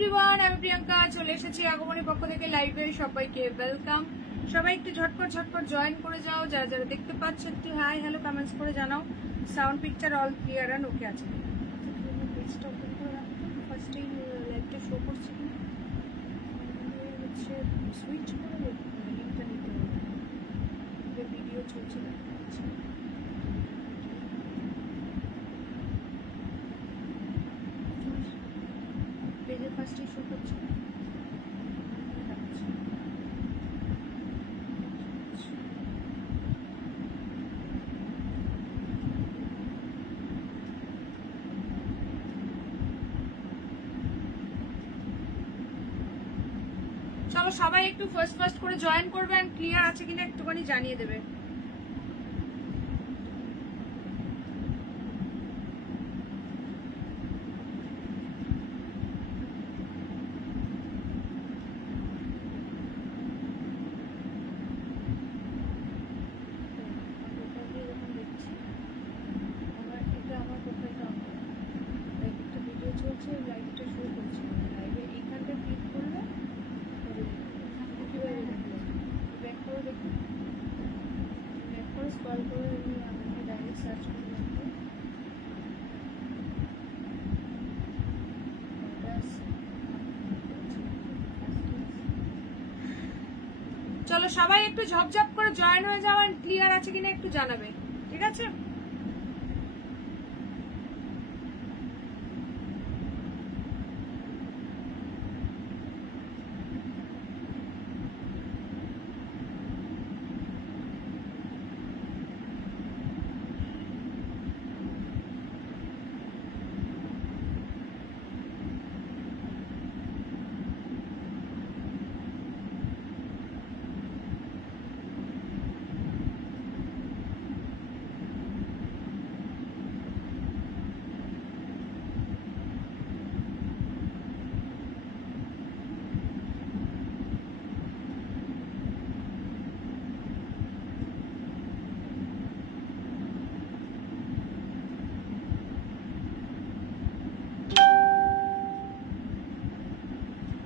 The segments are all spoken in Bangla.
এভরিওয়ান, আমি প্রিয়াঙ্কা চলে এসেছি আগমনের পক্ষ থেকে লাইভে। সবাইকে ওয়েলকাম। সবাই একটু ঝটপট ঝটপট জয়েন করে যাও। যারা যারা দেখতে পাচ্ছ একটু হাই হ্যালো কমেন্টস করে জানাও sound picture all clear and okay আছে। পেজটা ওপেন করে রাখো, ফার্স্টেই লাইভটা শো করছে কিনা হচ্ছে সুইচ করে লিঙ্কটা নিতে হবে। ভিডিও চলছে দেখতে পাচ্ছি। পেজের ফার্স্টে শো করছে। চলো সবাই একটু ফার্স্ট করে জয়েন করবেন, ক্লিয়ার আছে কিনা একটুখানি জানিয়ে দেবে। চলো সবাই একটু ঝপঝপ করে জয়েন হয়ে যাও, ক্লিয়ার আছে কিনা একটু জানাবে, ঠিক আছে?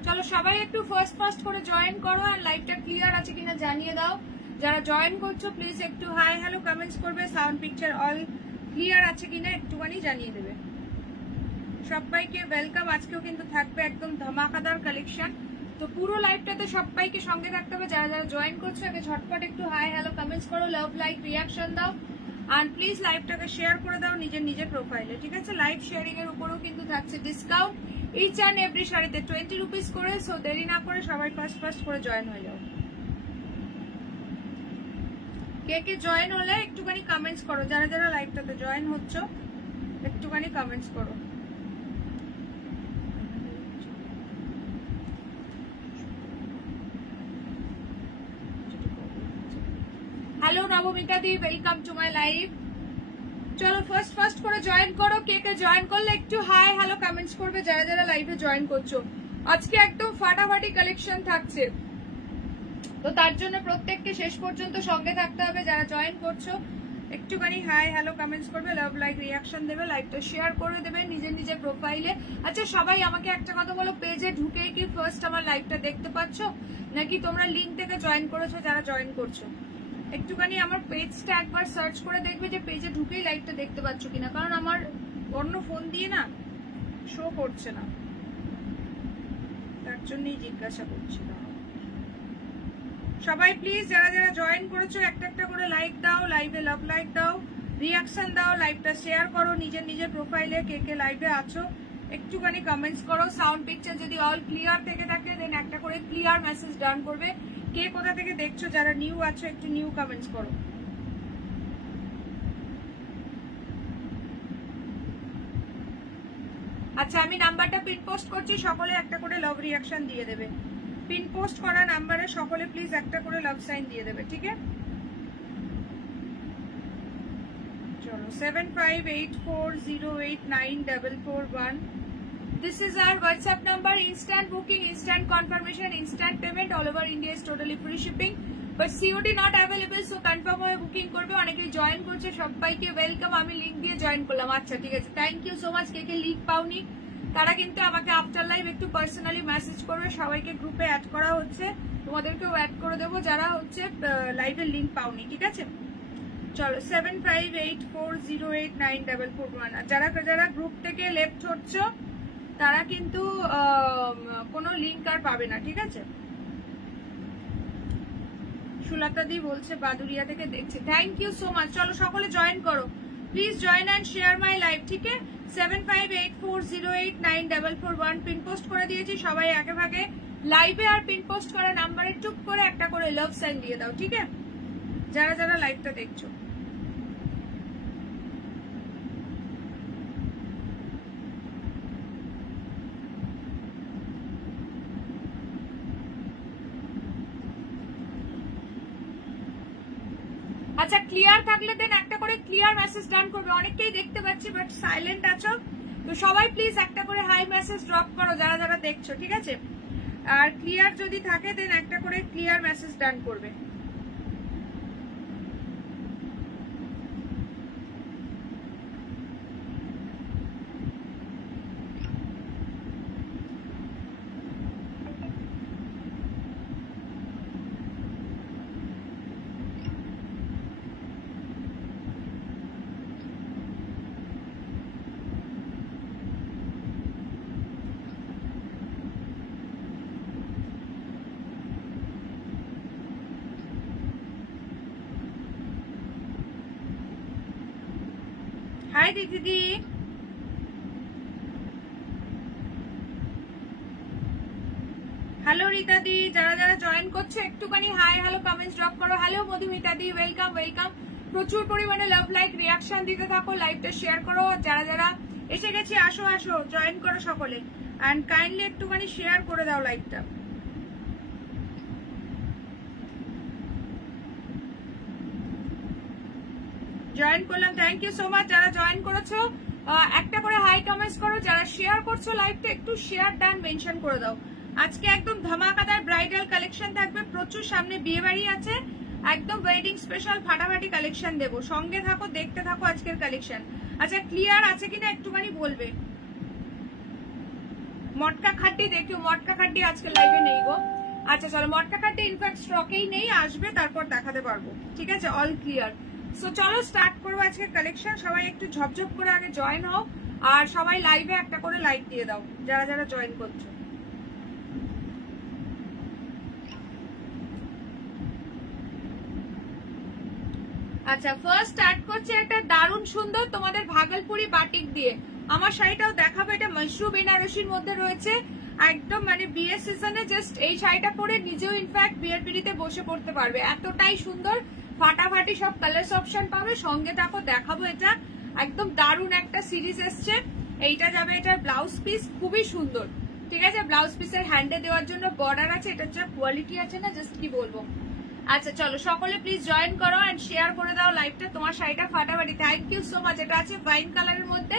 চলো সবাই একটু ফার্স্ট করে জয়েন করো আর লাইভটা ক্লিয়ার আছে কিনা জানিয়ে দাও। যারা জয়েন করছো প্লিজ একটু হাই হ্যালো কমেন্টস করবে, সাউন্ড পিকচার অল ক্লিয়ার আছে কিনা একটুখানি জানিয়ে দেবে। সবাইকে ওয়েলকাম। আজকেও কিন্তু থাকবে একদম ধামাকাদার কালেকশন, তো পুরো লাইভটাতে সবাইকে সঙ্গে থাকতে হবে। যারা যারা জয়েন করছো আগে ঝটপট একটু হাই হ্যালো কমেন্টস করো, লাভ লাইক রিয়াকশন দাও, আর প্লিজ লাইভটাকে শেয়ার করে দাও নিজের প্রোফাইলে, ঠিক আছে? লাইভ শেয়ারিং এর উপরেও কিন্তু থাকছে ডিসকাউন্ট ইচ অ্যান্ড এভরি শাড়িতে 20 রুপিস করে। সো দেরি না করে সবাই ফার্স্ট করে জয়েন হয়ে যাও। কে জয়েন হলে একটুখানি কমেন্টস করো। যারা যারা লাইভটাতে জয়েন হচ্ছ একটুখানি কমেন্টস করো। Hello Nabamita the, welcome to my live. চলো ফার্স্ট করে জয়েন করো। কে জয়েন করলে একটু হাই হ্যালো কমেন্টস করবে যারা যারা লাইভে জয়েন করছো। আজকে একদম ফাটাফাটি কালেকশন থাকছে, তো তার জন্য প্রত্যেককে শেষ পর্যন্ত সঙ্গে থাকতে হবে। যারা জয়েন করছো একটুখানি হাই হ্যালো কমেন্টস করবে, লাভ লাইক রিয়াকশন দেবে, লাইভটা শেয়ার করে দেবে নিজের প্রোফাইলে। আচ্ছা সবাই আমাকে একটা কথা বলো, পেজে ঢুকেই কি ফার্স্ট আমার লাইভটা দেখতে পাচ্ছ নাকি তোমরা লিঙ্ক থেকে জয়েন করেছো? যারা জয়েন করছো একটুখানি আমার পেজটা একবার সার্চ করে দেখবে যে পেজে ঢুকেই লাইভটা দেখতে পাচ্ছ কিনা, কারণ আমার অন্য ফোন দিয়ে না শো করছে না, তার জন্যই জিজ্ঞাসা করছিলাম। সবাই প্লিজ যারা যারা জয়েন করেছো একটা করে লাইক দাও, লাইভে লাভ লাইক দাও, রিয়াকশন দাও, লাইভটা শেয়ার করো নিজের প্রোফাইলে। কে লাইভে আছো একটুখানি কমেন্টস করো। সাউন্ড পিকচার যদি অল ক্লিয়ার থেকে থাকে দেন একটা করে ক্লিয়ার মেসেজ ডান করবে। কে কোথা থেকে দেখছো, যারা নিউ আছো একটু নিউ কমেন্টস করো। আচ্ছা আমি নাম্বারটা পিন পোস্ট করছি, সকলে একটা করে লাভ রিয়াকশন দিয়ে দেবে। পিন পোস্ট করা নাম্বারে সকলে প্লিজ একটা করে লাভ সাইন দিয়ে দেবে, ঠিক আছে? চলো 7584089441। This is our WhatsApp number. Instant booking, instant confirmation, instant payment all over India is totally free shipping. But COD not available, so confirm হয়ে বুকিং করবে। অনেকেই জয়েন করছে, সবাইকে ওয়েলকাম। আমি লিংক দিয়ে জয়েন করলাম। আচ্ছা ঠিক আছে, থ্যাংক ইউ সো মাচ। কে লিংক পাওনি তারা কিন্তু আমাকে আফটার লাইভ একটু পার্সোনালি মেসেজ করবে। সবাইকে গ্রুপে অ্যাড করা হচ্ছে, তোমাদেরকেও অ্যাড করে দেবো যারা হচ্ছে লাইভের লিঙ্ক পাওনি, ঠিক আছে? চলো 7584089441। আর যারা যারা গ্রুপ থেকে লেফট হচ্ছ তারা কিন্তু কোনো লিঙ্ক আর পাবে না, ঠিক আছে? সুলতা দি বলছে বাদুরিয়া থেকে দেখছে, থ্যাংক ইউ সো মাচ। চলো সকলে জয়েন করো please, join and share my live, ঠিক আছে? 7584089441 পিন পোস্ট করে দিয়েছি, সবাই আগে ভাগে লাইভে আর পিন পোস্ট করা নাম্বারে টুক করে একটা করে লাভ সাইন দিয়ে দাও, ঠিক আছে? যারা যারা লাইভটা দেখছো আচ্ছা ক্লিয়ার থাকলে দেন একটা করে ক্লিয়ার মেসেজ ডান করবে। অনেককেই দেখতে পাচ্ছি বাট সাইলেন্ট আছো, তো সবাই প্লিজ একটা করে হাই মেসেজ ড্রপ করো যারা যারা দেখছো, ঠিক আছে? আর ক্লিয়ার যদি থাকে দেন একটা করে ক্লিয়ার মেসেজ ডান করবে। হাই দিদি, হ্যালো রীতা দি, যারা যারা জয়েন করছে একটুখানি হাই হ্যালো কমেন্টস ড্রপ করো। হ্যালো মধুমিতা দি, ওয়েলকাম ওয়েলকাম। প্রচুর পরিমাণে লাভ লাইক রিয়াকশন দিতে থাকো, লাইভটা শেয়ার করো। যারা যারা এসে গেছি আসো আসো, জয়েন করো সকলে, এন্ড কাইন্ডলি একটুখানি শেয়ার করে দাও লাইভটা। জয়েন করলাম, থ্যাংক ইউ সো মাচ। যারা জয়েন করেছো একটা করে হাই কমেন্টস করো, যারা শেয়ার করছো লাইভটা একটু শেয়ার ডান মেনশন করে দাও। আজকে একদম ধামাকাদার ব্রাইডাল কালেকশন থাকবে, প্রচুর সামনে বিয়ে বাড়ি আছে, একদম ওয়েডিং স্পেশাল ফাটাফাটি কালেকশন দেবো। সঙ্গে থাকো, দেখতে থাকো আজকের কালেকশন। আচ্ছা ক্লিয়ার আছে কিনা একটুখানি বলবে। মটকা খাড্ডি দেখো, মটকা খাড্ডি আজকে লাইভে নেই গো। আচ্ছা চলো, মটকা খাড্ডি ইনফ্যাক্ট স্টকেই নেই, আসবে তারপর দেখাতে পারবো, ঠিক আছে? All clear. সো চলো স্টার্ট করবো আজকের কালেকশন। সবাই একটু ঝপঝপ করে আগে জয়েন হও, আর সবাই লাইভে একটা করে লাইক দিয়ে দাও যারা যারা জয়েন করছো। আচ্ছা ফার্স্ট স্টার্ট করছে একটা দারুণ সুন্দর তোমাদের ভাগলপুরি বাটিক দিয়ে। আমার শাড়িটাও দেখাবো, এটা মশরু বেনারসির মধ্যে রয়েছে, একদম মানে বিয়ের সিজনে জাস্ট এই শাড়িটা পরে নিজেও ইনফ্যাক্ট বিয়ের পিড়িতে বসে পড়তে পারবে, এতটাই সুন্দর। ফাটাফাটি সব কালার্স অপশন পাবে, সঙ্গে থাকো দেখাবো। এটা একদম দারুণ একটা সিরিজ এসছে, এইটা যাবে এটার ব্লাউজ পিস, খুবই সুন্দর, ঠিক আছে? ব্লাউজ পিসের হ্যান্ডে দেওয়ার জন্য বর্ডার আছে, এটার যা কোয়ালিটি আছে না জাস্ট কি বলবো। আচ্ছা চলো সকলে প্লিজ জয়েন করো এন্ড শেয়ার করে দাও লাইভটা। তোমার শাড়িটা ফাটাফাটি, থ্যাংক ইউ সো মাচ। এটা আছে ওয়াইন কালারের মধ্যে,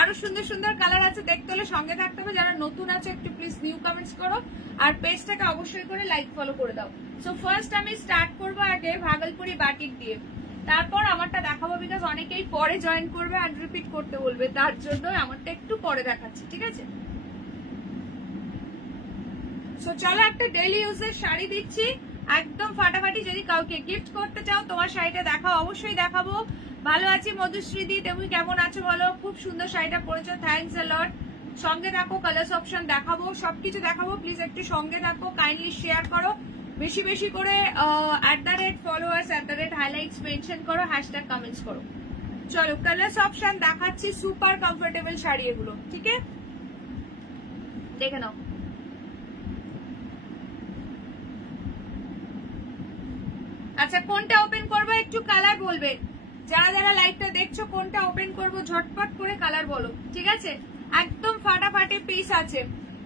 আরো সুন্দর সুন্দর কালার আছে, দেখতে হলে সঙ্গে থাকতে হবে। যারা নতুন আছে একটু প্লিজ নিউ কমেন্টস করো, আর পেজটাকে অবশ্যই করে লাইক ফলো করে দাও। সো ফার্স্ট আমি স্টার্ট করবো আগে ভাগলপুরি বাটিক দিয়ে, তারপর আমারটা দেখাবো, বিকজ অনেকেই পরে জয়েন করবে আর রিপিট করতে বলবে, তার জন্য আমারটা একটু পরে দেখাচ্ছি, ঠিক আছে? সো চলো একটা ডেইলি ইউজের শাড়ি দিচ্ছি, একদম ফাটাফাটি। যদি কাউকে গিফট করতে চাও তোমার শাড়িটা দেখাও, অবশ্যই দেখাবো। ভালো আছি মধুশ্রীদি, তুমি কেমন আছো বলো? খুব সুন্দর শাড়িটা পরেছো, থ্যাংকস আ লট। সঙ্গে থাকো, কালার্স অপশন দেখাবো, সবকিছু দেখাবো, প্লিজ একটু সঙ্গে থাকো, কাইন্ডলি শেয়ার করো, বেশি বেশি করে @followers @highlights মেনশন করো, হ্যাশট্যাগ কমেন্টস করো। চলো কালার্স অপশন দেখাচ্ছি, সুপার কমফোর্টেবল শাড়ি এগুলো, ঠিক আছে? দেখে নাও। আচ্ছা কোনটা ওপেন করবো একটু কালার বলবে, যারা যারা লাইভটা দেখছো কোনটা ওপেন করবো ঝটপট করে কালার বলো, ঠিক আছে? একদম ফাটাফাটি পিস আছে,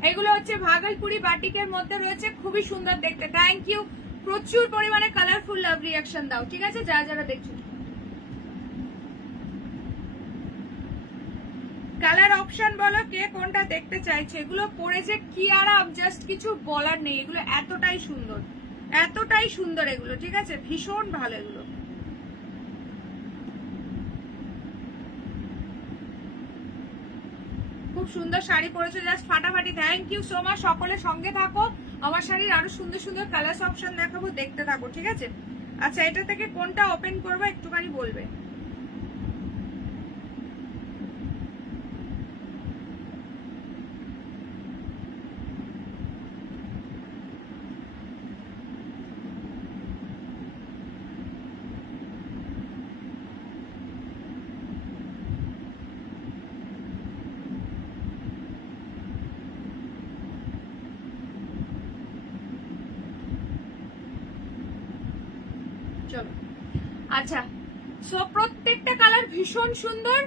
এগুলো হচ্ছে ভাগলপুরি বাটিকের মধ্যে রয়েছে, খুবই সুন্দর দেখতে। থ্যাংক ইউ, প্রচুর পরিমাণে কালারফুল লাভ রিয়াকশন দাও, ঠিক আছে? যারা যারা দেখছো কালার অপশন বলো, কে কোনটা দেখতে চাইছে। এগুলো পরে যে কি আরাম, জাস্ট কিছু বলার নেই, এগুলো এতটাই সুন্দর, এতটাই সুন্দর এগুলো, ঠিক আছে? ভীষণ ভালো এগুলো। খুব সুন্দর শাড়ি পরেছো, জাস্ট ফাটাফাটি। Thank you so much. সকলের সঙ্গে থাকো, আমার শাড়ির আরো সুন্দর সুন্দর কালার্স অপশন দেখাবো, দেখতে থাকো, ঠিক আছে? আচ্ছা, এটা থেকে কোনটা ওপেন করবো একটুখানি বলবে। চলো, আচ্ছা, সো প্রত্যেকটা কালার ভীষণ সুন্দর।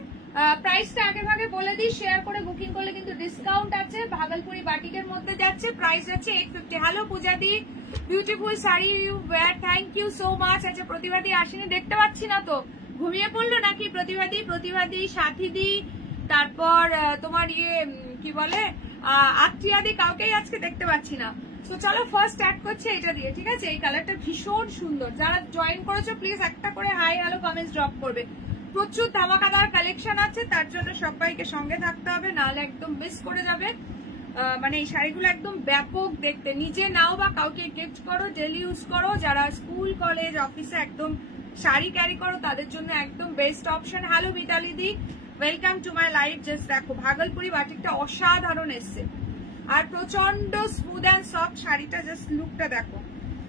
প্রাইসটা আগে ভাগে বলে দিই, শেয়ার করে বুকিং করলে কিন্তু ডিসকাউন্ট আছে। ভাগলপুরি বাটিকের মধ্যে যাচ্ছে, প্রাইস যাচ্ছে 850। হ্যালো পূজা দি, beautiful sari you wear, thank you so much. আচ্ছা, প্রতিভাদি আসেনি, দেখতে পাচ্ছি না তো, ঘুমিয়ে পড়লো নাকি? প্রতিভাদি, সাথীদি, তারপর তোমার কি বলে আত্রিয়াদি, কাউকেই আজকে দেখতে পাচ্ছি না। তো চলো ফার্স্ট স্টার্ট করছে এটা দিয়ে, ঠিক আছে? এই কালারটা ভীষণ সুন্দর। যারা জয়েন করেছো প্লিজ একটা করে হাই হ্যালো কমেন্টস ড্রপ করবে। প্রচুর ধামাকাদার কালেকশন আছে, তার জন্য সবাইকে সঙ্গে থাকতে হবে, নাহলে একদম মিস করে যাবে। মানে এই শাড়িগুলো একদম ব্যাপক দেখতে, নিজে নাও বা কাউকে গিফট করো, ডেলি ইউজ করো। যারা স্কুল কলেজ অফিসে একদম শাড়ি ক্যারি করো তাদের জন্য একদম বেস্ট অপশন। হ্যালো মিতালি দি, welcome to my live. Just দেখো ভাগলপুরি বাটিকটা অসাধারণ এসছে, আর প্রচন্ড স্মুথ অ্যান্ড সফট শাড়িটা। জাস্ট লুকটা দেখো।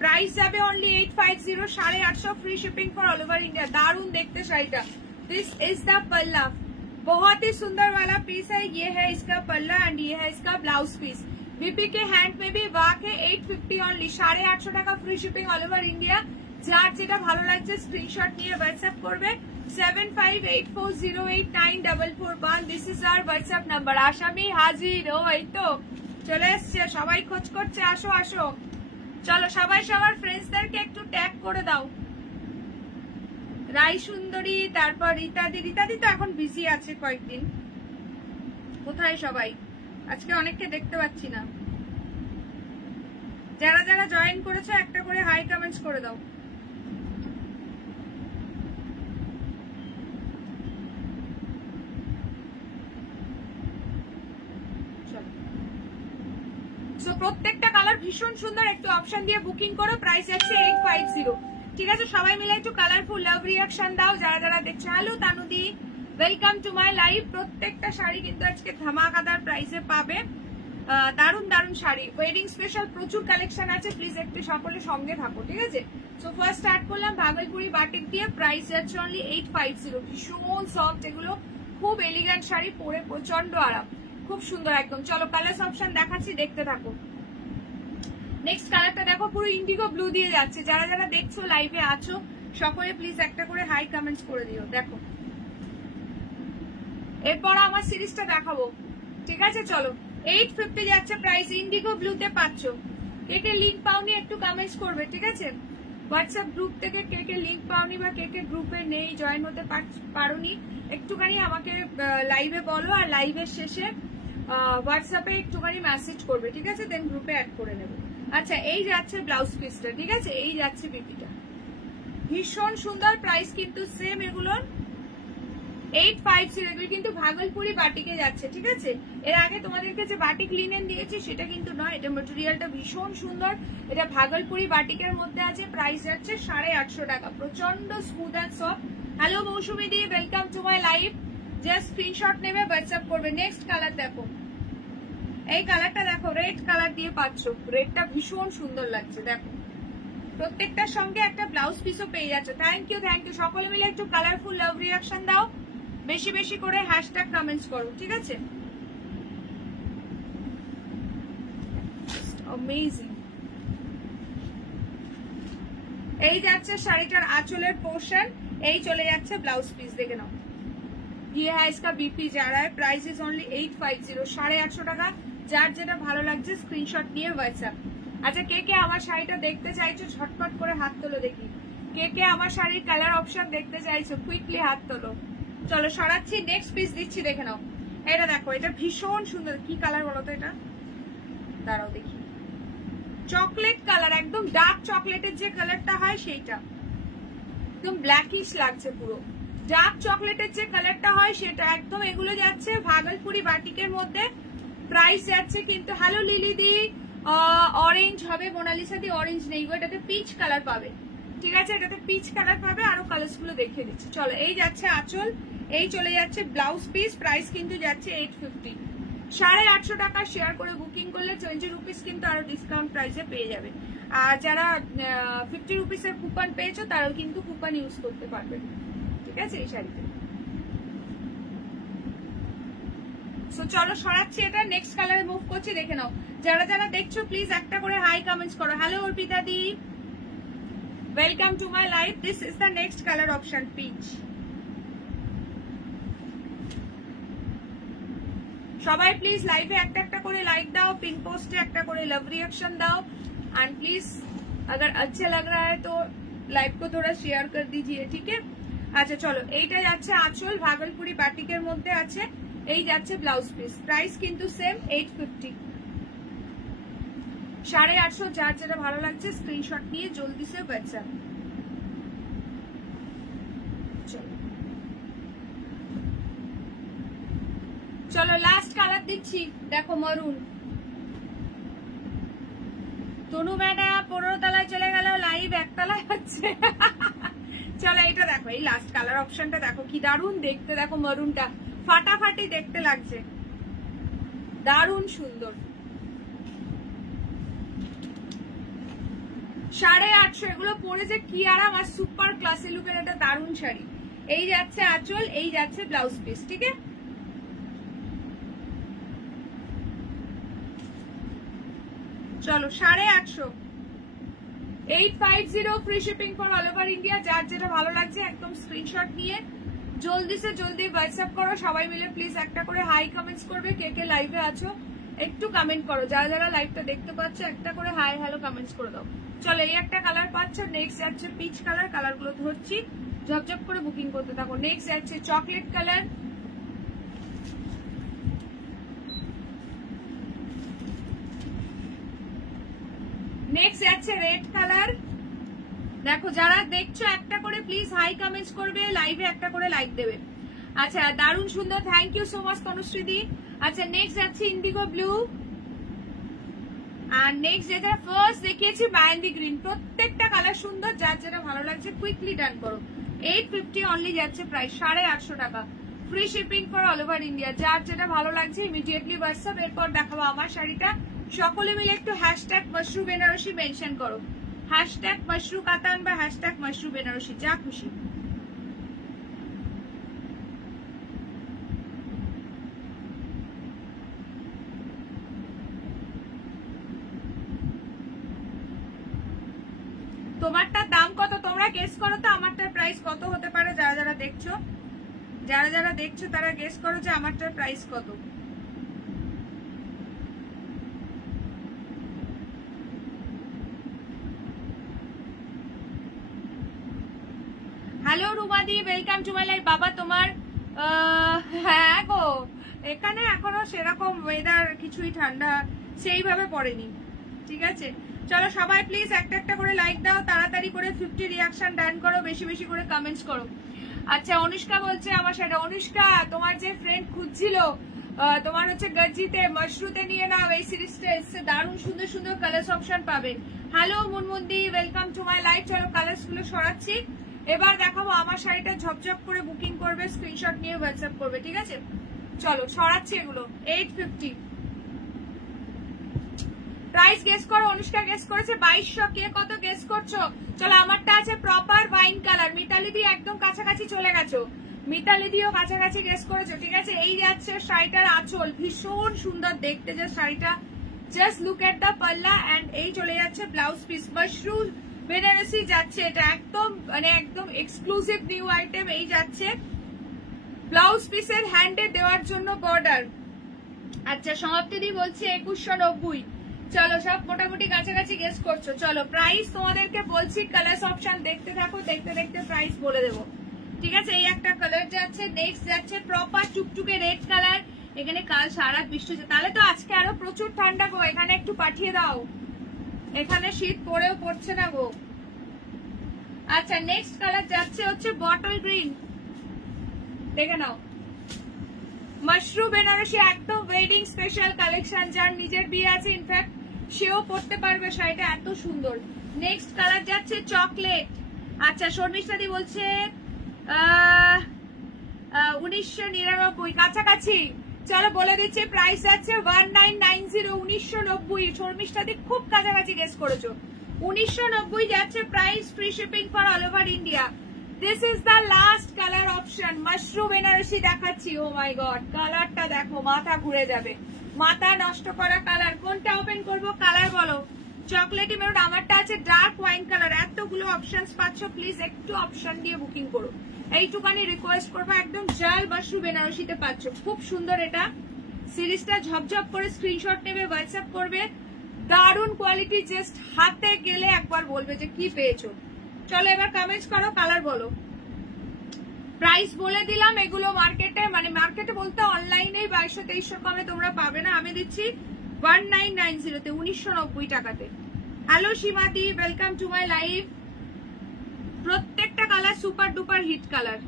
প্রাইস যাবে only 850, 850 free shipping for all over India. दारुण देखते शाড়িটা। दिस इज द पल्ला, बहुत ही सुंदर वाला पीस है। ये है इसका पल्ला एंड ये है इसका ब्लाउज पीस। बीपी के हैंड में भी वाक है। 850 অনলি, 850 টাকা free shipping all over India. যার যেটা ভালো লাগছে স্ক্রিনশট নিয়ে হোয়াটসঅ্যাপ করবে 7584089441। This is our WhatsApp number. আসামি হাজির, ও এই তো চলে এসছে, সবাই খোঁজ করছে, আসো আসো। চলো সবাই সবার ফ্রেন্ডসদেরকে একটু ট্যাগ করে দাও। রাই সুন্দরী, তারপর রীতাদি তো এখন বিজি আছে কয়েকদিন। কোথায় সবাই? আজকে অনেককে দেখতে পাচ্ছি না। যারা যারা জয়েন করেছো একটা করে হাই কমেন্টস করে দাও। প্রত্যেকটা কালার ভীষণ সুন্দর, একটু অপশন দিয়ে বুকিং করো। প্রাইস আছে 850, ঠিক আছে? সবাই মিলে একটু কালারফুল লাভ রিয়াকশন দাও যারা যারা দেখছো। হ্যালো তানুদি, ওয়েলকাম টু মাই লাইভ। প্রত্যেকটা শাড়ি কিন্তু আজকে ধামাকাদার প্রাইসে পাবে, দারুন দারুন শাড়ি। ওয়েডিং স্পেশাল প্রচুর কালেকশন আছে, প্লিজ একটু সকলে সঙ্গে থাকো, ঠিক আছে? সো ফার্স্ট স্টার্ট করলাম ভাগলপুরি বাটিক দিয়ে। প্রাইস যাচ্ছে অনলি 850। ভীষণ সফট এগুলো, খুব এলিগেন্ট শাড়ি, পরে প্রচন্ড আরাম, খুব সুন্দর একদম। চলো কালার অপশন দেখাচ্ছি, দেখতে থাকো। নেক্সট কালারটা দেখো, পুরো ইন্ডিগো ব্লু দিয়ে যাচ্ছে। যারা যারা দেখছো লাইভে আছো সকলে প্লিজ একটা করে হাই কমেন্টস করে দিও। দেখো এরপর আমার সিরিজটা দেখাবো, ঠিক আছে? চলো 850 যাচ্ছে প্রাইস, ইন্ডিগো ব্লুতে পাচ্ছ। কে কে লিঙ্ক পাওনি একটু কমেন্টস করবে, ঠিক আছে? হোয়াটসঅ্যাপ গ্রুপ থেকে কে কে লিঙ্ক পাওনি বা কে কে গ্রুপে নেই, জয়েন হতে পারোনি, একটুখানি আমাকে লাইভে বলো, আর লাইভের শেষে হোয়াটসঅ্যাপে একটুখানি মেসেজ করবে, ঠিক আছে? দেন গ্রুপে অ্যাড করে নেবে। আচ্ছা, এই যাচ্ছে ব্লাউজ পিসটা, ঠিক আছে? এই যাচ্ছে বিপিটা, ভীষণ সুন্দর। প্রাইস কিন্তু সেম এগুলোর 850। এগুলো কিন্তু ভাগলপুরি বাটিকে যাচ্ছে, ঠিক আছে? এর আগে তোমাদেরকে যে বাটিক লিনেন দিয়েছি সেটা কিন্তু নয়, এটা মেটেরিয়ালটা ভীষণ সুন্দর। এটা ভাগলপুরি বাটিকের মধ্যে আছে। প্রাইস যাচ্ছে 850 টাকা, প্রচন্ড smooth and soft. Hello Mousumi দি, welcome to my live. Just screenshot নেবে, হোয়াটসঅ্যাপ করবে। নেক্সট কালার দেখো, এই কালারটা দেখো, রেড কালার দিয়ে পাচ্ছ। রেডটা ভীষণ সুন্দর লাগছে, দেখো। প্রত্যেকটার সঙ্গে একটা ব্লাউজ পিসও পেয়ে যাচ্ছ। Thank you, thank you. সকলে মিলে একটু কালারফুল লাভ রিয়াকশন দাও, বেশি বেশি করে হ্যাশট্যাগ কমেন্টস করো, ঠিক আছে? অ্যামেজিং। এই যাচ্ছে শাড়িটার আঁচলের পোর্শন, এই চলে যাচ্ছে ব্লাউজ পিস, দেখে নাও। ये है इसका बीपी जा रहा है। प्राइस इज ओनली 850, 850 টাকা। যার যেটা ভালো লাগছে স্ক্রিনশট নিয়ে হোয়াটসঅ্যাপ। আচ্ছা, কে কে আমার শাড়িটা দেখতে চাইছো ঝটপট করে হাত তোলো দেখি। কে কে আমার শাড়ির কালার অপশন দেখতে চাইছো কুইকলি হাত তোলো। চলো সরাচ্ছি, নেক্সট পিস দিচ্ছি, দেখে নাও। এটা দেখো, এটা ভীষণ সুন্দর। কি কালার বলো তো এটা? দাঁড়াও দেখি। চকলেট কালার, একদম ডার্ক চকলেটের যে কালারটা হয় সেইটা, একদম ব্ল্যাকিশ লাগছে পুরো। ডার্ক চকলেটের যে কালারটা হয় সেটা একদম। এগুলো যাচ্ছে ভাগলপুরি বাটিকের মধ্যে, প্রাইস যাচ্ছে কিন্তু হ্যালো লিলি দি অরেঞ্জ হবে, মোনালিসা দি অরেঞ্জ নেই গো, এটাতে পিচ কালার পাবে, ঠিক আছে, এটাতে পিচ কালার পাবে। আরো কালার্স গুলো দেখিয়ে দিচ্ছি। চলো, এই যাচ্ছে আঁচল, এই চলে যাচ্ছে ব্লাউজ পিস, প্রাইস কিন্তু যাচ্ছে 850, 850 টাকা। শেয়ার করে বুকিং করলে 20 রুপিস কিন্তু আরো ডিসকাউন্ট প্রাইসে পেয়ে যাবে। আর যারা 50 রুপিসের কুপন পেয়েছো তারাও কিন্তু কুপন ইউজ করতে পারবে, ঠিক আছে, এই শাড়িতে। সো চলো সরাচ্ছি এটা, নেক্সট কালারে মুভ করছি, দেখে নাও। যারা যারা দেখছো প্লিজ একটা করে হাই কমেন্টস করো। হ্যালো অর্পিতা দি, welcome to my life. This is the next colour option, peach. সবাই প্লিজ লাইভে একটা একটা করে লাইক দাও, পিন পোস্টে একটা করে লাভ रिएक्शन দাও, एंड प्लीज अगर अच्छा लग रहा है तो लाइव को थोड़ा शेयर कर दीजिए, ठीक है। আচ্ছা চলো, এইটা যাচ্ছে আঁচল, ভাগলপুরি বাটিকের মধ্যে আছে, এই যাচ্ছে ব্লাউজ পিস, প্রাইস কিন্তু সেম 850, 850। যার যেটা ভালো লাগছে স্ক্রিনশট নিয়ে জলদি সে হোয়াটসঅ্যাপ। চলো লাস্ট কালার দিচ্ছি, দেখো মরুন। তনু ম্যাডাম 15 তলায় চলে গেল, লাইভ 1 তলায় হচ্ছে। চলো এটা দেখো, এই লাস্ট কালার অপশনটা দেখো কি দারুণ দেখতে, দেখো মরুনটা ফাটাফাটি দেখতে লাগছে, দারুণ সুন্দর। 850, এগুলো পরে যে কি আরাম, আর সুপার ক্লাসি লুকের একটা দারুণ শাড়ি। এই যাচ্ছে আঁচল, এই যাচ্ছে ব্লাউজ পিস, ঠিক আছে। চলো 850, 850, free shipping for all over India. যার যেটা ভালো লাগছে একদম স্ক্রিনশট নিয়ে জলদি সে জলদি হোয়াটসঅ্যাপ করো। সবাই মিলে প্লিজ একটা করে হাই কমেন্টস করবে, কে কে লাইভে আছো একটু কমেন্ট করো, যারা যারা লাইভটা দেখতে পাচ্ছ একটা করে হাই হ্যালো কমেন্টস করে দাও। চলো এই একটা কালার পাচ্ছ, নেক্সট যাচ্ছে পিচ কালার, কালার গুলো ধরছি, ঝপঝপ করে বুকিং করতে থাকো। নেক্সট যাচ্ছে চকলেট কালার, নেক্সট যাচ্ছে রেড কালার। দেখো যারা দেখছো একটা করে প্লিজ হাই কমেন্টস করবে, লাইভে একটা করে লাইক দেবে। আচ্ছা দারুণ সুন্দর, থ্যাংক ইউ সো মাচ তনুশ্রীদি। আচ্ছা নেক্সট যাচ্ছে ইন্ডিগো ব্লু, আর নেক্সট যেটা ফার্স্ট দেখিয়েছি মেহেন্দি গ্রিন। প্রত্যেকটা কালার সুন্দর, যার যেটা ভালো লাগছে কুইকলি ডান করো। 850 অনলি যাচ্ছে প্রাইস, 850 টাকা, free shipping for all over India. যার যেটা ভালো লাগছে ইমিডিয়েটলি হোয়াটসঅ্যাপ। এরপর দেখাবো আমার শাড়িটা, সকলে মিলে একটু হ্যাশট্যাগ মাশরু বেনারসি মেনশন করো, হ্যাশট্যাগ মাশরু কাতান বা হ্যাশট্যাগ মাশরু বেনারসি, যা খুশি। তোমারটার দাম কত তোমরা গেস করো তো, আমারটার প্রাইস কত হতে পারে। যারা যারা দেখছো, যারা যারা দেখছো তারা গেস করো যে আমারটার প্রাইস কত। হ্যালো রুমাদি, ওয়েলকাম টু মাই লাইফ। বাবা তোমার হ্যাঁ গো, এখানে এখনো সেরকম ওয়েদার কিছুই ঠান্ডা সেইভাবে পড়েনি, ঠিক আছে। চলো সবাই প্লিজ একটা একটা করে লাইক দাও, তাড়াতাড়ি করে 50 রিয়াকশন ডান করো, বেশি বেশি করে কমেন্টস করো। আচ্ছা অনুষ্কা বলছে আমার সাথে, অনুষ্কা তোমার যে ফ্রেন্ড খুঁজছিল তোমার হচ্ছে গজ্জিতে মশরুতে নিয়ে নাও, এই সিরিজটা এসছে, দারুণ সুন্দর সুন্দর কালার্স অপশন পাবে। হ্যালো মুনমুন্দি, ওয়েলকাম টু মাই লাইফ। চলো কালার্স গুলো সরাচ্ছি, এবার দেখাবো আমার শাড়িটা, ঝপঝপ করে বুকিং করবে, স্ক্রিনশট নিয়ে হোয়াটসঅ্যাপ করবে, ঠিক আছে। চলো সরাচ্ছি এগুলো। 850 প্রাইস গেস করো। অনুষ্কা গেস করেছে 2200, কে কত গেস করছো। চলো আমারটা আছে প্রপার ওয়াইন কালার, মিতালি দি একদম কাছাকাছি চলে গেছো, মিতালি দিও কাছাকাছি গেস করেছো, ঠিক আছে। এই যাচ্ছে শাড়িটার আঁচল, ভীষণ সুন্দর দেখতে যে শাড়িটা, জাস্ট লুক এট দ্য পাল্লা, এন্ড এই চলে যাচ্ছে ব্লাউজ পিস, মাশরু বেনারসি যাচ্ছে, এটা একদম মানে একদম এক্সক্লুসিভ নিউ আইটেম। এই যাচ্ছে ব্লাউজ পিসের হ্যান্ডে দেওয়ার জন্য বর্ডার। আচ্ছা সমাপ্তি দি বলছে 2190। চলো সব মোটামুটি কাছাকাছি গেস করছো। চলো প্রাইস তোমাদেরকে বলছি, কালার্স অপশন দেখতে থাকো, দেখতে দেখতে প্রাইস বলে দেবো, ঠিক আছে। এই একটা কালার যাচ্ছে, নেক্সট যাচ্ছে প্রপার টুকটুকে রেড কালার। এখানে কাল সারা বৃষ্টি হচ্ছে, তাহলে তো আজকে আরো প্রচুর ঠান্ডা গো, এখানে একটু পাঠিয়ে দাও, এখানে শীত পড়েও পড়ছে না গো। আচ্ছা নেক্সট কালার যাচ্ছে হচ্ছে বটল গ্রিন, দেখে নাও মাশরুম বেনারসি একদম ওয়েডিং স্পেশাল কালেকশন, যার নিজের বিয়ে আছে ইনফ্যাক্ট সেও পড়তে পারবে শাড়িটা, এত সুন্দর। নেক্সট কালার যাচ্ছে চকলেট। আচ্ছা শর্মিষ্ঠাদি বলছে 1999 কাছাকাছি। চলো বলে দিচ্ছি প্রাইস আছে 1990, 1990। শর্মিষ্ঠাদি খুব কাছাকাছি গেস করেছো, 1990 যাচ্ছে price, free shipping for all over India. This is the last colour option, mushroom Banarasi দেখাচ্ছি। ও মাই গড, কালারটা দেখো, মাথা ঘুরে যাবে, মাথা নষ্ট করা কালার। কোনটা ওপেন করবো, কালার বলো। চকলেটি মেরুন, আমারটা আছে ডার্ক ওয়াইন কালার। এতগুলো অপশনস পাচ্ছ, প্লিজ একটু অপশন দিয়ে বুকিং করো, এইটুকানি রিকোয়েস্ট করবো। একদম জাল মাশরুম বেনারসিতে পাচ্ছ, খুব সুন্দর। এটা সিরিজটা ঝপঝপ করে স্ক্রিনশট নেবে, হোয়াটসঅ্যাপ করবে, দারুণ কোয়ালিটি, জাস্ট হাতে গেলে একবার বলবে যে কি পেয়েছো। চলো এবার কমেন্টস করো, কালার বলো। প্রাইস বলে দিলাম, এগুলো মার্কেটে, মানে মার্কেটে বলতে অনলাইনে 2200-2300 কমে তোমরা পাবে না, আমি দিচ্ছি 1990-তে, 1990 টাকাতে। হ্যালো সীমাদি, ওয়েলকাম টু মাই লাইভ। প্রত্যেকটা colour super duper hit colour,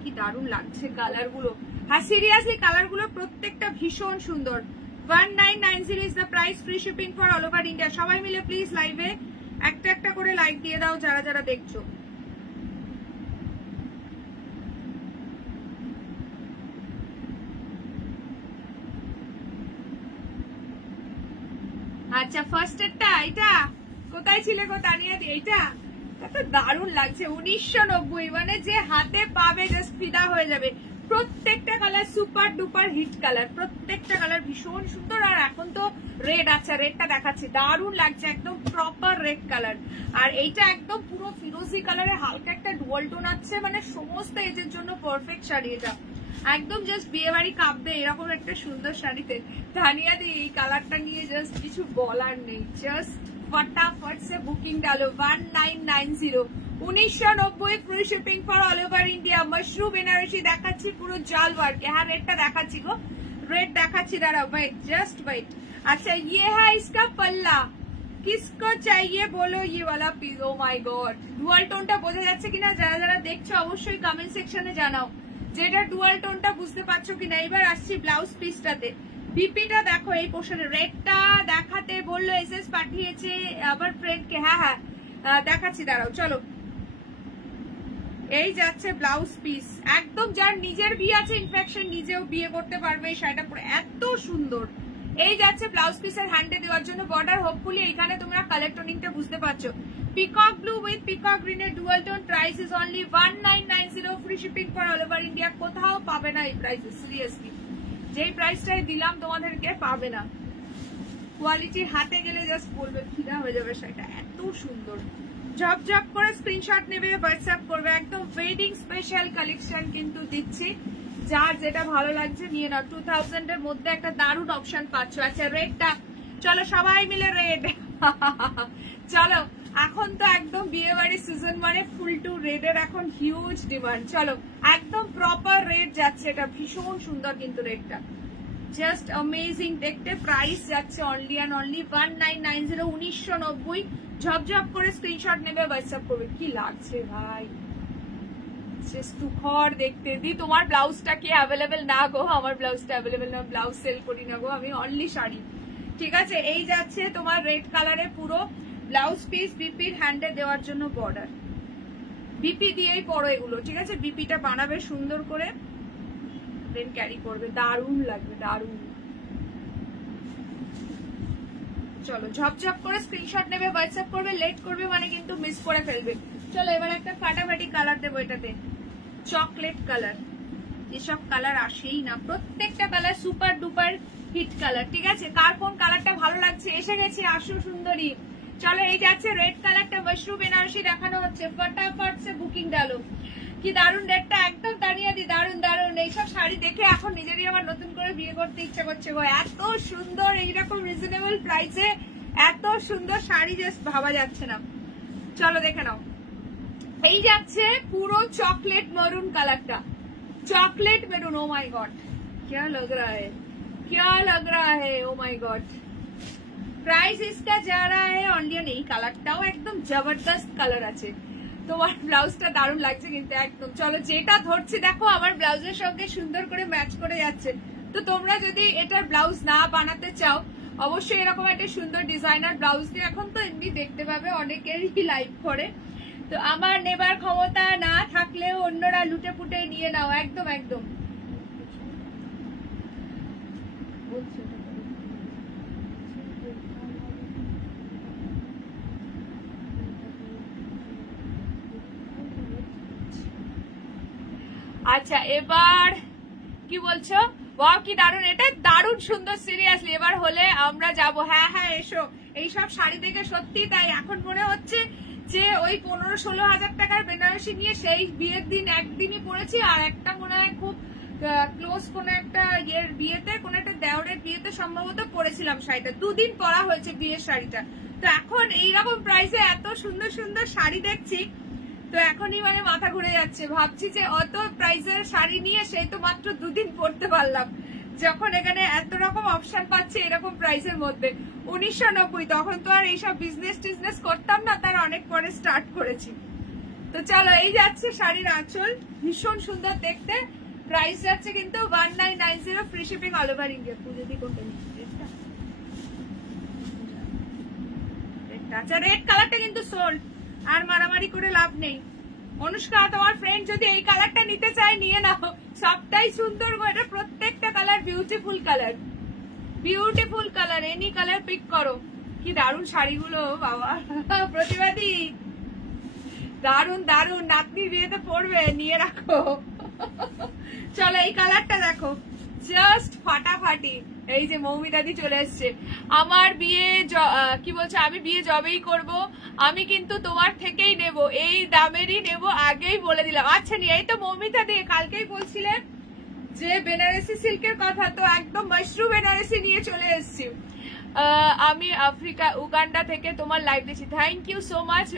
কি দারুণ লাগছে কালার গুলো। হ্যাঁ সিরিয়াসলি কালার গুলো প্রত্যেকটা ভীষণ সুন্দর। 1990 is the price, free shipping for all over India. সবাই মিলে প্লিজ লাইভে একটা একটা করে লাইক দিয়ে দাও যারা যারা দেখছো। আচ্ছা ফার্স্ট এরটা, এটা কোথায় ছিলে গো তানিয়া দি? এইটা কত দারুণ লাগছে, 1990, মানে যে হাতে পাবে জাস্ট ফিদা হয়ে যাবে। প্রত্যেকটা colour super duper hit colour, প্রত্যেকটা কালার ভীষণ সুন্দর। আর এখন তো রেড আছে, রেডটা দেখাচ্ছি, দারুণ লাগছে, একদম প্রপার রেড কালার। আর এইটা একদম পুরো ফিরোজি কালারে হালকা একটা ডুয়াল টোন আছে, মানে সমস্ত এজের জন্য পারফেক্ট শাড়ি এটা, একদম জাস্ট বিয়ে বাড়ি কাঁপবে এরকম একটা সুন্দর শাড়িতে। ধানিয়া দি এই কালারটা নিয়ে জাস্ট কিছু বলার নেই, জাস্ট फटाफट से बुकिंग डालो। 1990, 1990 free shipping for all over India. Mushroom Banarasi দেখাচ্ছি পুরো জাল ওয়ার্কে। হ্যাঁ রেডটা দেখাচ্ছি গো, রেড দেখাচ্ছি, দাঁড়াও ওয়েট, জাস্ট ওয়েট। अच्छा ये है इसका पल्ला, किसको चाहिए बोलो ये वाला piece. Oh my god, dual টোনটা বোঝা যাচ্ছে কিনা যারা যারা দেখছো অবশ্যই কমেন্ট সেকশনে জানাও যেটা ডুয়াল টোনটা বুঝতে পারছো কিনা। এবার আসছি ব্লাউজ পিসটাতে। বিপিটা দেখো, এই পোর্শনে রেডটা দেখাতে বললো, এসএস পাঠিয়েছে আবার ফ্রেন্ডকে। হ্যাঁ হ্যাঁ দেখাচ্ছি, দাঁড়াও চলো। এই যাচ্ছে ব্লাউজ পিস, একদম যার নিজের বিয়ে আছে ইনফ্যাকশন নিজেও বিয়ে করতে পারবে এই শাড়িটা পরে, এত সুন্দর। এই যাচ্ছে ব্লাউজ পিসের হ্যান্ডে দেওয়ার জন্য বর্ডার। হোপফুলি এইখানে তোমরা কালার টোনিংটা বুঝতে পারছো। পিকক ব্লু উইথ পিকক গ্রিনের dual tone, price is only 1990, free shipping for all over India. কোথাও পাবে না এই প্রাইসে, সিরিয়াসলি যেই প্রাইসটাই দিলাম তোমাদেরকে পাবে না। কোয়ালিটি হাতে গেলে জাস্ট বলবে ফিদা হয়ে যাবে শাড়িটা, এত সুন্দর। ঝপঝপ করে স্ক্রিনশট নেবে, হোয়াটসঅ্যাপ করবে, একদম ওয়েডিং স্পেশাল কালেকশন কিন্তু দিচ্ছি। যার যেটা ভালো লাগছে নিয়ে নাও। 2000 এর মধ্যে একটা দারুণ অপশন পাচ্ছ। আচ্ছা রেডটা, চলো সবাই মিলে রেড। চলো এখন তো একদম বিয়ে বাড়ির সিজন, মানে ফুল টু রেড এর এখন হিউজ ডিমান্ড। চলো একদম প্রপার রেড যাচ্ছে, এটা ভীষণ সুন্দর কিন্তু রেডটা জাস্ট অ্যামেজিং দেখতে। প্রাইস যাচ্ছে অনলি অ্যান্ড অনলি 1990, 1990। ঝপঝপ করে স্ক্রিনশট নেবে, হোয়াটসঅ্যাপ করবে। কি লাগছে ভাই, তুখর দেখতে। দি তোমার ব্লাউজটা কি অ্যাভেলেবেল না গো? আমার ব্লাউজটা অ্যাভেলেবেল না, ব্লাউজ সেল করি না গো আমি, অনলি শাড়ি। ঠিক আছে, এই যাচ্ছে তোমার রেড কালারে পুরো ব্লাউজ পিস, বিপির হ্যান্ডে দেওয়ার জন্য বর্ডার। বিপি দিয়েই পরো এগুলো, ঠিক আছে? বিপিটা বানাবে সুন্দর করে, দেন ক্যারি করবে, দারুণ লাগবে, দারুণ। চলো ঝপঝপ করে স্ক্রিনশট নেবে, হোয়াটসঅ্যাপ করবে, লেট করবে মানে কিন্তু মিস করে ফেলবে। চলো এবার একটা ফাটাফাটি কালার দেবো এটাতে, চকলেট কালার। এসব কালার আসেই না, প্রত্যেকটা colour super duper hit colour. ঠিক আছে, কার কোন কালারটা ভালো লাগছে এসে গেছে, আসো সুন্দরী। চলো এই যাচ্ছে রেড কালারটা, মাশরুম বেনারসি দেখানো হচ্ছে, ফটাফট সে বুকিং ডালো। কি দারুণ রেডটা, একদম তানিয়া দি, দারুণ দারুণ। এইসব শাড়ি দেখে এখন নিজেরই আমার নতুন করে বিয়ে করতে ইচ্ছা করছে গো, এত সুন্দর এইরকম রিজনেবল প্রাইসে এত সুন্দর শাড়ি জাস্ট ভাবা যাচ্ছে না। চলো দেখে নাও, এই যাচ্ছে পুরো চকলেট মেরুন কালারটা, chocolate maroon. O my God क्या लग रहा है, क्या लग रहा है, ओ माय गॉड। प्राइस इसका जा रहा है ऑनली, এই কালারটাও একদম জবরদস্ত কালার আছে, তোমার ব্লাউজটা দারুণ লাগছে কিন্তু একদম। চলো যেটা ধরছি দেখো আমার ব্লাউজের সঙ্গে সুন্দর করে ম্যাচ করে যাচ্ছে। তো তোমরা যদি এটার ব্লাউজ না বানাতে চাও অবশ্যই এরকম একটা সুন্দর ডিজাইনার ব্লাউজ দিয়ে, এখন তো এমনি দেখতে পাবে অনেকেরই লাইভ করে, তো আমার নেবার ক্ষমতা না থাকলেও অন্যরা লুটে পুটে নিয়ে নাও। একদম একদম। আচ্ছা এবার কি বলছো? ওয়াও কি দারুণ, এটা দারুণ সুন্দর। সিরিয়াসলি এবার হলে আমরা যাব। হ্যাঁ হ্যাঁ এসো। এইসব শাড়ি দেখে সত্যি তাই এখন মনে হচ্ছে যে ওই 15-16 হাজার টাকার বেনারসি নিয়ে সেই বিয়ের দিন একদিনই পরেছি, আর একটা মনে হয় খুব ক্লোজ কোন একটা ইয়ের বিয়েতে, কোন একটা দেওরের বিয়েতে সম্ভবত পরেছিলাম শাড়িটা, 2 দিন পরা হয়েছে বিয়ের শাড়িটা। তো এখন এইরকম প্রাইসে এত সুন্দর সুন্দর শাড়ি দেখছি, তো এখনই মানে মাথা ঘুরে যাচ্ছে, ভাবছি যে অত প্রাইসের শাড়ি নিয়ে সেই তো মাত্র 2 দিন পরতে পারলাম, যখন এখানে এত রকম অপশন পাচ্ছে এরকম প্রাইসের মধ্যে। 1990, তখন তো আর এইসব বিজনেস করতাম না, তার অনেক পরে স্টার্ট করেছি। তো চলো এই যাচ্ছে শাড়ির আঁচল, ভীষণ সুন্দর দেখতে। প্রাইস যাচ্ছে কিন্তু 1990, free shipping all over India. পুজো দি কোনটা নিচ্ছি? আচ্ছা রেড কালারটা কিন্তু সোল্ড, আর মারামারি করে লাভ নেই। অনুষ্কা তোমার ফ্রেন্ড যদি এই কালারটা নিতে চায় নিয়ে নাও, সবটাই সুন্দর। এটা প্রত্যেকটা colour beautiful colour, beautiful colour, any colour pick করো। কি দারুণ শাড়িগুলো বাবা। প্রতিবাদী দারুণ দারুণ, নাতনির বিয়েতে পরবে, নিয়ে রাখো। চলো এই কালারটা দেখো, জাস্ট ফাটাফাটি। এই যে মৌমিতাদি চলে এসছে। আমার বিয়ে কি বলছে, আমি বিয়ে জবেই করব, আমি কিন্তু তোমার থেকেই নেব, এই দামেরই নেব, আগেই বলে দিলাম। আচ্ছা নিয়ে এই তো মৌমিতাদি কালকেই বলছিলে যে বেনারসি সিল্কের কথা, তো একদম মাশরুম বেনারসি নিয়ে চলে এসছি। আমি আফ্রিকা উগান্ডা থেকে তোমার লাইভ দেখছি, থ্যাংক ইউ সো মাচ।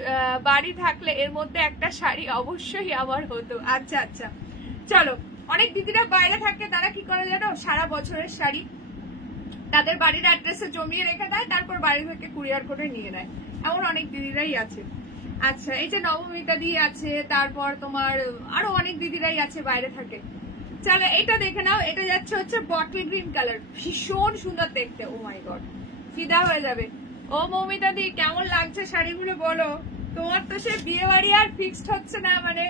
বাড়ি থাকলে এর মধ্যে একটা শাড়ি অবশ্যই আমার হতো। আচ্ছা আচ্ছা চলো। অনেক দিদিরা বাইরে থাকে, তারা কি করে জানো, সারা বছরের শাড়ি তাদের বাড়ির অ্যাড্রেসে জমিয়ে রেখে দেয়, তারপর বাড়ি থেকে কুরিয়ার করে নিয়ে নেয়, এমন অনেক দিদিরাই আছে। আচ্ছা এই যে নবমিতা দি আছে, তারপর তোমার আরো অনেক দিদিরাই আছে বাইরে থাকে। চলো এটা দেখে নাও, এটা যাচ্ছে হচ্ছে বটল গ্রিন কালার, ভীষণ সুন্দর দেখতে। ও মাই গড, ফিদা হয়ে যাবে। ও মৌমিতা দি কেমন লাগছে শাড়িগুলো বলো? তোমার তো সে বিয়ে বাড়ি আর ফিক্সড হচ্ছে না, মানে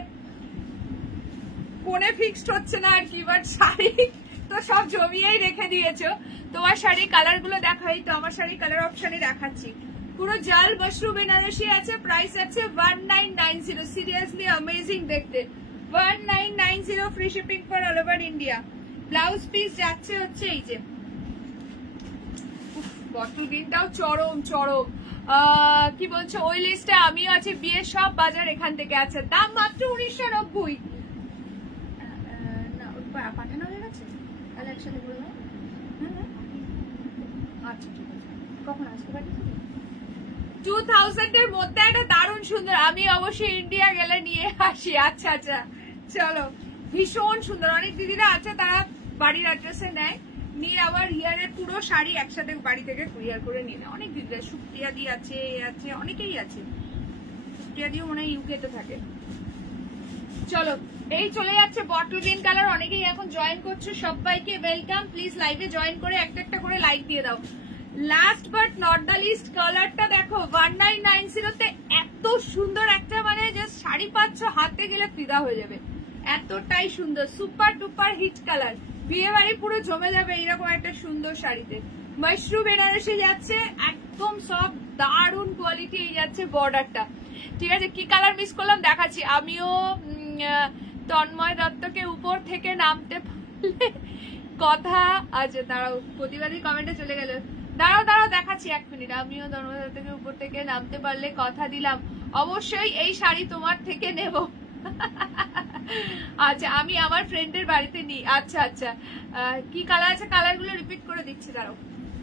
কোনে ফিক্সড হচ্ছে না আর কি, বাট শাড়ি তো সব জমিয়েই রেখে দিয়েছো। তোমার শাড়ি কালার গুলো দেখাই তো, আমার শাড়ি কালার অপশনে দেখাচ্ছি। পুরো জাল মাশরুম বেনারসি আছে, প্রাইস আছে 1990। সিরিয়াসলি অ্যামেজিং দেখতে, 1990, free shipping for all over India. Blouse piece যাচ্ছে হচ্ছে এই যে বটল গ্রিনটাও চরম চরম। কি বলছো, ওই লিস্টে আমিও আছি। বিয়ের সব বাজার এখান থেকে আছে, দাম মাত্র 1990। পাঠানো হয়ে গেছে, তাহলে একসাথে করে দাও। আচ্ছা ঠিক আছে, কখন আসতে পারি? 2000 এর মধ্যে একটা দারুণ সুন্দর, আমি অবশ্যই ইন্ডিয়া গেলে নিয়ে আসি। আচ্ছা আচ্ছা চলো, ভীষণ সুন্দর। অনেক দিদিরা আছে তারা বাড়ির অ্যাড্রেসে নেয়, নিয়ে আবার হিয়ারের পুরো শাড়ি একসাথে বাড়ি থেকে কুরিয়ার করে নিয়ে নেয়। অনেক দিদিরা, সুপ্রিয়া দি আছে, অনেকেই আছে। সুপ্রিয়া দিও মনে হয় ইউকে তে থাকে। চলো এই চলে যাচ্ছে বটল গ্রিন কালার, অনেকেই এখন জয়েন করছো, সবাইকে ওয়েলকাম। প্লিজ লাইভে জয়েন করে একটা একটা করে লাইক দিয়ে দাও। Last but not the least, কালারটা দেখো 1990 তে এত সুন্দর একটা, মানে জাস্ট শাড়ি পাচ্ছ হাতে গেলে ফিদা হয়ে যাবে, এতটাই সুন্দর, সুপার ডুপার হিট কালার। বিয়ে বাড়ি পুরো জমে যাবে এইরকম একটা সুন্দর শাড়িতে। মাশরুম বেনারসি যাচ্ছে, একদম সব দারুণ কোয়ালিটি। এই যাচ্ছে বর্ডারটা, ঠিক আছে। কি কালার মিস করলাম দেখাচ্ছি। আমিও তন্ময় দত্তকে উপর থেকে নামতে পারলে কথা আছে। দাঁড়াও, প্রতিবাদী কমেন্টে চলে গেল, দাঁড়াও দাঁড়াও দেখাচ্ছি 1 মিনিট। আমিও তন্ময় দত্তকে উপর থেকে নামতে পারলে কথা দিলাম, অবশ্যই এই শাড়ি তোমার থেকে নেব। আচ্ছা আমি আমার ফ্রেন্ডের বাড়িতে নিই। আচ্ছা আচ্ছা কি কালার আছে, কালার গুলো রিপিট করে দিচ্ছি, দাঁড়াও।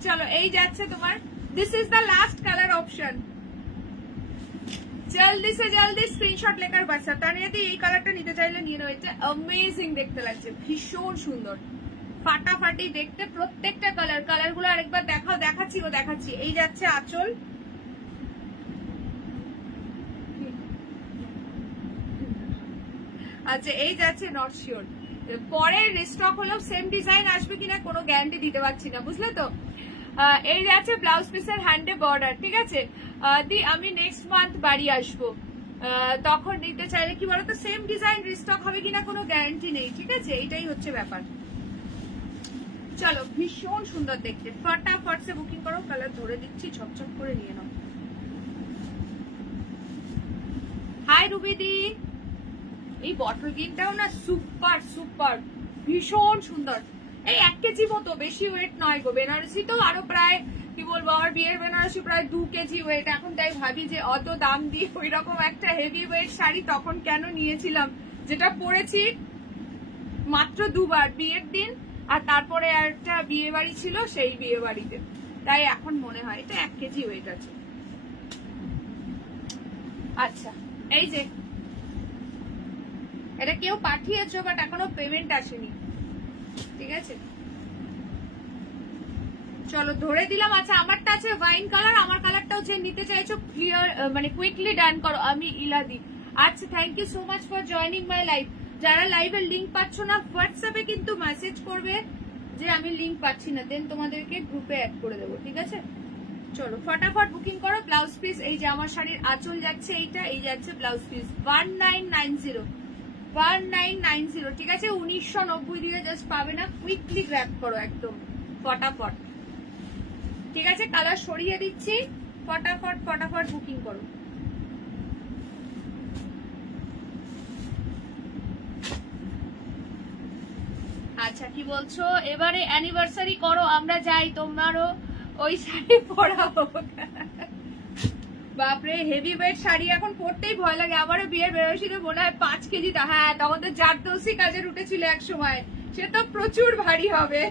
চলো এই যাচ্ছে তোমার, this is the last colour option. জলদি সে জলদি স্ক্রিনশট লেকার বাচ্চা, তানিয়া দি এই কালারটা নিতে চাইলে নিয়ে নাও। এটা অ্যামেজিং দেখতে লাগছে, ভীষণ সুন্দর, ফাটাফাটি দেখতে প্রত্যেকটা কালার। কালার গুলো আরেকবার দেখাও, দেখাচ্ছি ও দেখাচ্ছি। এই যাচ্ছে আঁচল, আচ্ছা এই যাচ্ছে নট শিওর, পরের রিস্টক হলেও সেম ডিজাইন আসবে কিনা কোনো গ্যারান্টি দিতে পারছি না, বুঝলে তো। এই যাচ্ছে ব্লাউজ পিসের হ্যান্ডে বর্ডার, ঠিক আছে। আমি নেক্সট মান্থ বাড়ি আসবো, তখন নিতে চাইলে কি বলতো সেম ডিজাইন রিস্টক হবে কিনা কোনো গ্যারান্টি নেই, ঠিক আছে, এইটাই হচ্ছে ব্যাপার। চলো ভীষণ সুন্দর দেখতে, ফটাফট সে বুকিং করো, কালার ধরে দিচ্ছি, ঝকঝক করে নিয়ে নাও। হাই রুবিদি, এই বটল গ্রিনটাও না সুপার সুপার, ভীষণ সুন্দর। এই 1 কেজি মতো, বেশি ওয়েট নয় গো। বেনারসি তো আরো প্রায় কি বলবো, আমার বিয়ের বেনারসি প্রায় 2 কেজি ওয়েট। এখন তাই ভাবি যে অত দাম দিয়ে ওই রকম একটা হেভি ওয়েট শাড়ি তখন কেন নিয়েছিলাম, যেটা পরেছি মাত্র 2 বার, বিয়ের দিন আর তারপরে একটা বিয়ে বাড়ি ছিল, সেই বিয়ে বাড়িতে। তাই এখন মনে হয় এটা 1 কেজি ওয়েট আছে। আচ্ছা এই যে এটা কেউ পাঠিয়েছো, বাট এখনো পেমেন্ট আসেনি, ঠিক আছে। চলো ধরে দিলাম। আচ্ছা আমারটা আছে ওয়াইন কালার, আমার কালারটাও যে নিতে চাইছো ক্লিয়ার মানে কুইকলি ডান করো। আমি ইলাদি। আচ্ছা thank you so much for joining my live. যারা লাইভের লিঙ্ক পাচ্ছ না হোয়াটসঅ্যাপে কিন্তু মেসেজ করবে যে আমি লিঙ্ক পাচ্ছি না, দেন তোমাদেরকে গ্রুপে অ্যাড করে দেবো, ঠিক আছে। চলো ফটাফট বুকিং করো। ব্লাউজ পিস এই যে আমার শাড়ির আঁচল যাচ্ছে এইটা, এই যাচ্ছে ব্লাউজ পিস 1990, ঠিক আছে। 1990 দিয়ে জাস্ট পাবে না, কুইকলি গ্র্যাব করো একদম ফটাফট, ঠিক আছে। কালার সরিয়ে দিচ্ছি, ফটাফট ফটাফট বুকিং করো। আচ্ছা কি বলছো, এবারে অ্যানিভার্সারি করো, আমরা যাই, তোমারও ওই শাড়ি পরাবো। বাপরে হেভি ওয়েট শাড়ি এখন পরতেই ভয় লাগে। আমারও বিয়ের বেরোসিতে মনে হয় 5 কেজি, হ্যাঁ তখন তো জারদৌসি কাজের উঠেছিল এক সময়, সে তো প্রচুর ভারী হবে।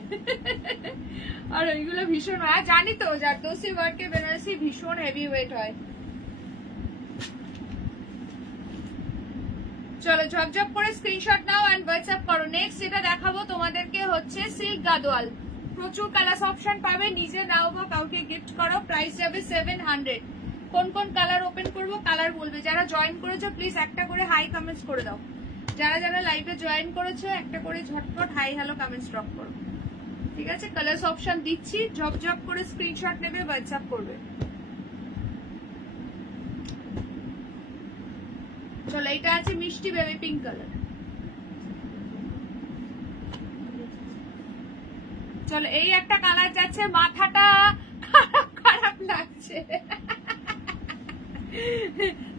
আর ওইগুলো ভীষণ, হ্যাঁ জানি তো, জারদৌসি ওয়ার্কে বেনারসি ভীষণ হেভি ওয়েট হয়। চলো ঝপঝপ করে স্ক্রিনশট নাও এন্ড হোয়াটসঅ্যাপ করো। নেক্সট যেটা দেখাবো তোমাদেরকে হচ্ছে সিল্ক গাদোয়াল, প্রচুর কালার অপশন পাবে, নিজে নাও বা কাউকে গিফট করো, প্রাইস যাবে 700। কোন কোন কালার ওপেন করবো কালার বলবে। যারা জয়েন করেছো প্লিজ একটা করে হাই কমেন্টস করে দাও। যারা যারা লাইভে জয়েন করেছো একটা করে ঝটপট হাই হ্যালো কমেন্টস ড্রপ করো, ঠিক আছে। কালার অপশন দিচ্ছি, ঝপঝপ করে স্ক্রিনশট নেবে, হোয়াটসঅ্যাপ করবে। চলো এটা আছে মিষ্টি বেবি পিঙ্ক কালার। চলো এই একটা কালার যাচ্ছে, মাথাটা খারাপ খারাপ লাগছে।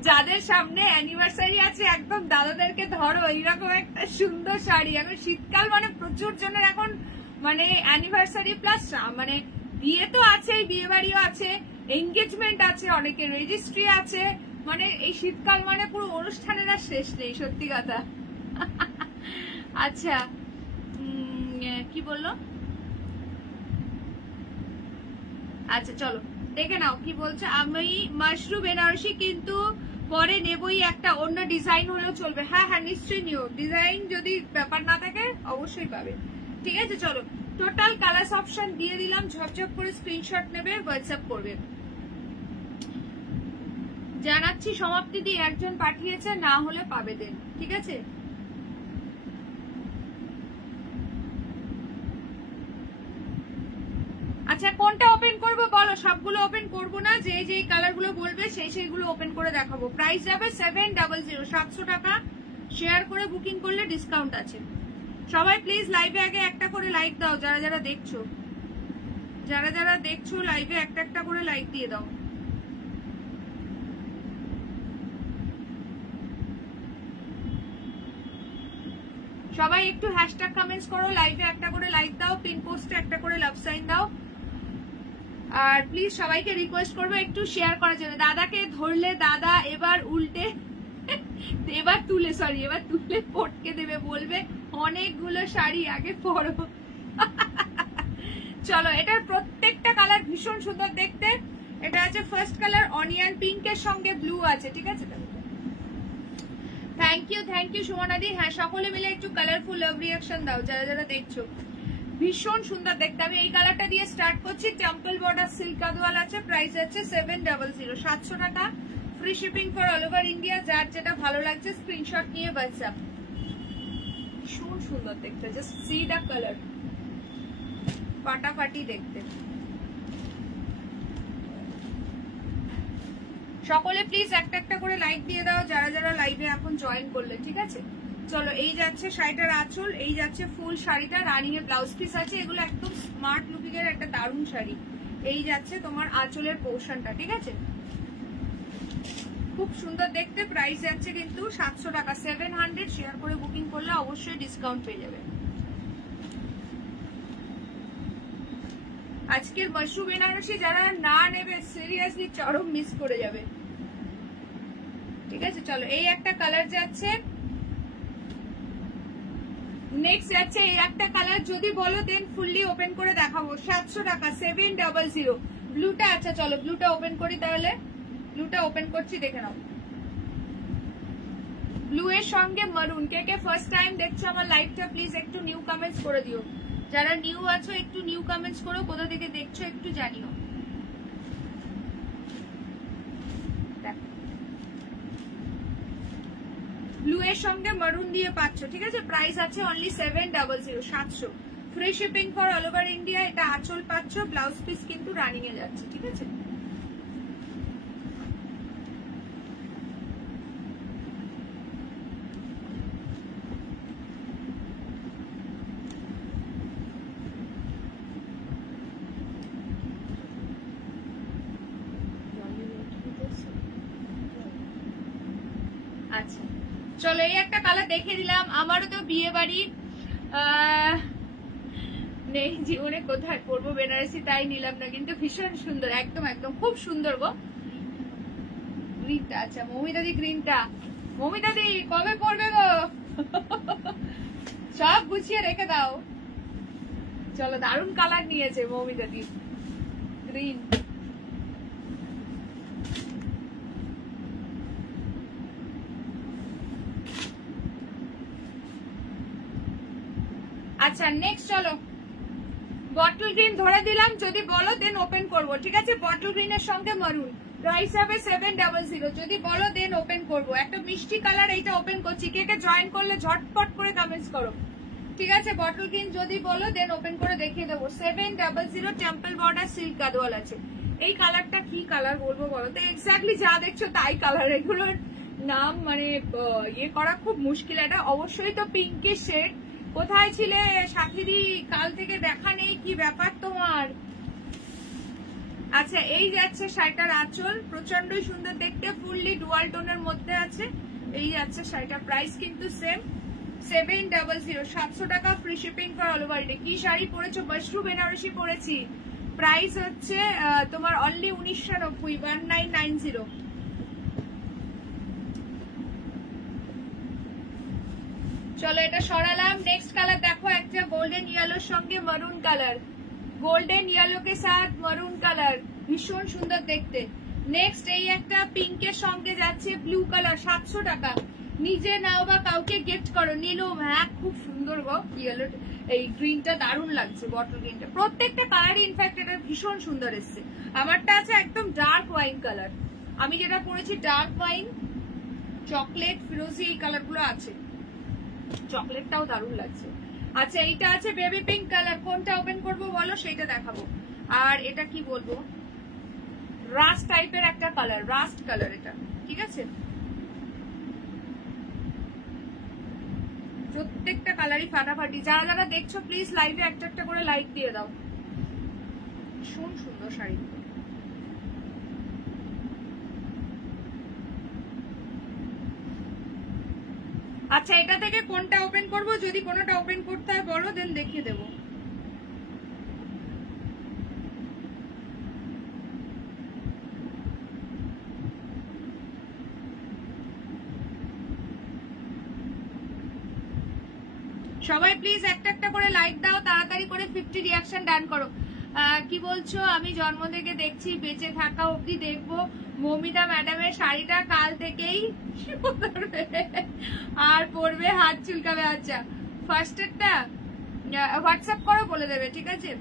যাদের সামনে অ্যানিভার্সারি আছে একদম দাদাদেরকে ধরো, এইরকম একটা সুন্দর শাড়ি। এখন শীতকাল মানে প্রচুর জনের এখন মানে অ্যানিভার্সারি প্লাস মানে বিয়ে তো আছেই, বিয়ে বাড়িও আছে, এনগেজমেন্ট আছে, অনেকের রেজিস্ট্রি আছে, মানে এই শীতকাল মানে পুরো অনুষ্ঠানের আর শেষ নেই, সত্যি কথা। আচ্ছা কি বললো, আচ্ছা চলো দেখে নাও কি বলছে। আমি মাশরুম বেনারসি কিন্তু পরে নেবই, একটা অন্য ডিজাইন হলেও চলবে। হ্যাঁ হ্যাঁ নিশ্চয়ই নিও, ডিজাইন যদি ব্যাপার না থাকে অবশ্যই পাবে, ঠিক আছে। চলো টোটাল কালার অপশন দিয়ে দিলাম, ঝপঝপ করে স্ক্রিনশট নেবে, হোয়াটসঅ্যাপ করবে। জানাচ্ছি সমাপ্তি দিয়ে একজন পাঠিয়েছে, না হলে পাবে দেন, ঠিক আছে। আচ্ছা কোনটা ওপেন করবো বলো, সবগুলো ওপেন করবো না, যে যে কালার গুলো বলবে সেই সেইগুলো ওপেন করে দেখাবো। প্রাইস যাবে 700, 700 টাকা। শেয়ার করে বুকিং করলে ডিসকাউন্ট আছে। সবাই প্লিজ লাইভে আগে একটা করে লাইক দাও, যারা যারা দেখছো, যারা যারা দেখছো লাইভে একটা একটা করে লাইক দিয়ে দাও। সবাই একটু হ্যাশট্যাগ কমেন্টস করো, লাইভে একটা করে লাইক দাও, পিন পোস্টে একটা করে লাভ সাইন দাও। আর প্লিজ সবাইকে রিকোয়েস্ট করবো একটু শেয়ার করার জন্য। দাদাকে ধরলে দাদা এবার উল্টে এবার তুলে পটকে দেবে, বলবে অনেকগুলো শাড়ি আগে পরো। চলো এটার প্রত্যেকটা কালার ভীষণ সুন্দর দেখতে। এটা আছে ফার্স্ট কালার অনিয়ন পিঙ্কের সঙ্গে ব্লু আছে, ঠিক আছে। থ্যাংক ইউ সুমনাদি। হ্যাঁ সকলে মিলে একটু কালারফুল লাভ রিয়াকশন দাও যারা যারা দেখছো, ভীষণ সুন্দর দেখতে। আমি এই কালারটা দিয়ে স্টার্ট করছি, টেম্পল বর্ডার সিল্ক গাদোয়াল আছে, প্রাইস আছে 700, 700 টাকা। Free shipping for all over India. যার যেটা ভালো লাগছে স্ক্রিনশট নিয়ে হোয়াটসঅ্যাপ। খুব সুন্দর দেখতে, জাস্ট সি দ্য কালার, ফাটাফাটি দেখতে। সকলে প্লিজ একটা একটা করে লাইক দিয়ে দাও যারা যারা লাইভে এখন জয়েন করলে, ঠিক আছে? চলো, এই যাচ্ছে শাড়িটার আঁচল, এই যাচ্ছে ফুল শাড়িটা, রানিং এর ব্লাউজ পিস আছে, এগুলো একদম স্মার্ট লুকিং এর একটা দারুণ শাড়ি। এই যাচ্ছে তোমার আঁচলের পোর্শনটা, ঠিক আছে? খুব সুন্দর দেখতে। প্রাইস যাচ্ছে কিন্তু 700 টাকা, 700। শেয়ার করে বুকিং করলে অবশ্যই ডিসকাউন্ট পেয়ে যাবে। আজকের মাশরুম বেনারসি যারা না নেবে সিরিয়াসলি চরম মিস করে যাবে, ঠিক আছে? চলো, এই একটা কালার যাচ্ছে, নেক্সট যাচ্ছে এই একটা কালার। যদি বলো দেন ফুললি ওপেন করে দেখাবো। 700 টাকা, 700। ব্লুটা, আচ্ছা চলো ব্লুটা ওপেন করি তাহলে। ব্লুটা ওপেন করছি, দেখে নাও। ব্লু এর সঙ্গে মারুন। কে কে ফার্স্ট টাইম দেখছো আমার লাইভটা প্লিজ একটু নিউ কমেন্টস করে দিও। যারা নিউ আছো একটু নিউ কমেন্টস করো, কোথা থেকে দেখছো একটু জানিও। ব্লু এর সঙ্গে মারুন দিয়ে পাচ্ছ, ঠিক আছে? প্রাইস আছে only 700, 700। Free shipping for all over India. এটা আঁচল পাচ্ছ, ব্লাউজ পিস কিন্তু রানিং এ যাচ্ছে, ঠিক আছে? আচ্ছা চলো, এই একটা কালার দেখিয়ে দিলাম। আমারও তো বিয়ে বাড়ি নেই জীবনে, কোথায় পরবো বেনারসি, তাই নিলাম না, কিন্তু ভীষণ সুন্দর, একদম একদম খুব সুন্দর গো গ্রিনটা। আচ্ছা মৌমিতাদি গ্রিনটা, মৌমিতাদি কবে পরবে গো? সব গুছিয়ে রেখে দাও। চলো, দারুণ কালার নিয়েছে মৌমিতাদি, গ্রিন। আচ্ছা নেক্সট চলো, বটল গ্রিন ধরে দিলাম। যদি বলো দেন ওপেন করবো, ঠিক আছে? বটল গ্রিনের সঙ্গে মারুন, প্রাইস হবে 700। যদি বলো দেন ওপেন করবো। একটা মিষ্টি কালার, এইটা ওপেন করছি। কে কে জয়েন করলে ঝটপট করে কমেন্টস করো, ঠিক আছে? বটল গ্রিন যদি বলো দেন ওপেন করে দেখিয়ে দেবো। 700 টেম্পল বর্ডার সিল্ক গাদোয়াল আছে। এই কালারটা কি কালার বলবো বলো তো? এক্স্যাক্টলি যা দেখছো তাই কালার। এগুলোর নাম মানে ইয়ে করা খুব মুশকিল। এটা অবশ্যই তো পিঙ্কের শেড। কোথায় ছিলে সাথীদি? কাল থেকে দেখা নেই, কি ব্যাপার তোমার? আচ্ছা এই যাচ্ছে শাড়িটার আঁচল, প্রচন্ডই সুন্দর দেখতে, ফুললি ডুয়াল টোনের মধ্যে আছে। এই যাচ্ছে শাড়িটার প্রাইস কিন্তু সেম 700, 700 টাকা, free shipping for all over India. কি শাড়ি পরেছো? মাশরুম বেনারসি পরেছি। প্রাইস হচ্ছে তোমার অনলি 1990, 1990। চলো এটা সরালাম। নেক্সট কালার দেখো, একটা গোল্ডেন ইয়েলোর সঙ্গে মারুন কালার, গোল্ডেন ইয়েলো কে সাথ মারুন কালার, ভীষণ সুন্দর দেখতে। নেক্সট এই একটা পিঙ্কের সঙ্গে যাচ্ছে ব্লু কালার, 700 টাকা। নিজে নাও বা কাউকে গিফট করো। নীলম, হ্যাঁ খুব সুন্দর গো ইয়েলো, এই গ্রিনটা দারুণ লাগছে, বটল গ্রিনটা। প্রত্যেকটা কালারই ইনফ্যাক্ট এটা ভীষণ সুন্দর এসছে। আমারটা আছে একদম ডার্ক ওয়াইন কালার, আমি যেটা পরেছি ডার্ক ওয়াইন, চকলেট, ফিরোজি, এই কালারগুলো আছে। চকলেটটাও দারুণ লাগছে। আচ্ছা এইটা আছে বেবি পিঙ্ক কালার। কোনটা ওপেন করবো বলো, সেইটা দেখাবো। আর এটা কি বলবো, রাস্ট টাইপের একটা কালার, রাস্ট কালার এটা, ঠিক আছে? প্রত্যেকটা কালারই ফাটাফাটি। যারা যারা দেখছো প্লিজ লাইভে একটা একটা করে লাইক দিয়ে দাও। ভীষণ সুন্দর শাড়ি। আচ্ছা এটা থেকে কোনটা ওপেন করব? যদি কোনোটা ওপেন করতে হয় বলো, দেন দেখিয়ে দেবো। সবাই প্লিজ একটা একটা করে লাইক দাও, তাড়াতাড়ি করে 50 রিয়াকশন ডান করো। কি বলছো? আমি জন্ম থেকে দেখছি, বেঁচে থাকা অবধি দেখবো। মৌমিতা ম্যাডামের শাড়িটা কাল থেকেই আর পরবে, হাত চুলকাবে। আচ্ছা ফার্স্টেরটা হোয়াটসঅ্যাপ করো, বলে দেবে, ঠিক আছে?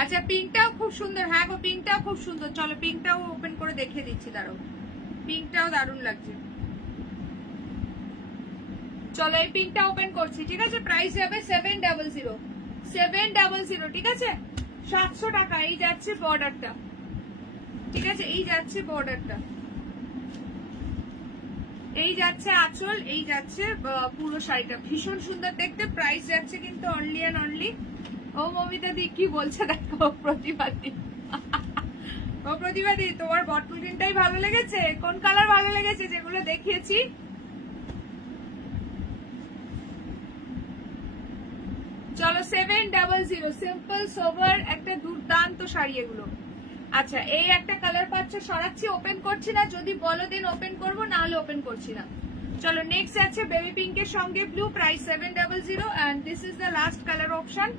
আচ্ছা পিঙ্কটাও খুব সুন্দর। হ্যাঁ গো পিঙ্কটাও খুব সুন্দর। চলো পিঙ্কটাও ওপেন করে দেখিয়ে দিচ্ছি, দাঁড়াও। পিঙ্কটাও দারুণ লাগছে। চলো এই পিঙ্কটা ওপেন করছি, ঠিক আছে? প্রাইস যাবে 700, 700, ঠিক আছে? 700 টাকা। এই যাচ্ছে বর্ডারটা, ঠিক আছে? এই যাচ্ছে বর্ডারটা, এই যাচ্ছে আঁচল, এই যাচ্ছে পুরো শাড়িটা। ভীষণ সুন্দর দেখতে। প্রাইস যাচ্ছে কিন্তু অনলি অ্যান্ড অনলি, ও মমিতা দি কি বলছে দেখো, প্রতিবাদী ও প্রতিবাদী, তোমার বটল গ্রিনটাই ভালো লেগেছে? কোন কালার ভালো লেগেছে যেগুলো দেখিয়েছি? চলো 700, সিম্পল সোভার একটা দুর্দান্ত শাড়ি এগুলো। আচ্ছা এই একটা কালার পাচ্ছ, সরাচ্ছি, ওপেন করছি না, যদি বলো দিন ওপেন করবো, না হলে ওপেন করছি না। চলো নেক্সট আছে বেবি পিঙ্কের সঙ্গে blue, price 700 and this is the last colour option.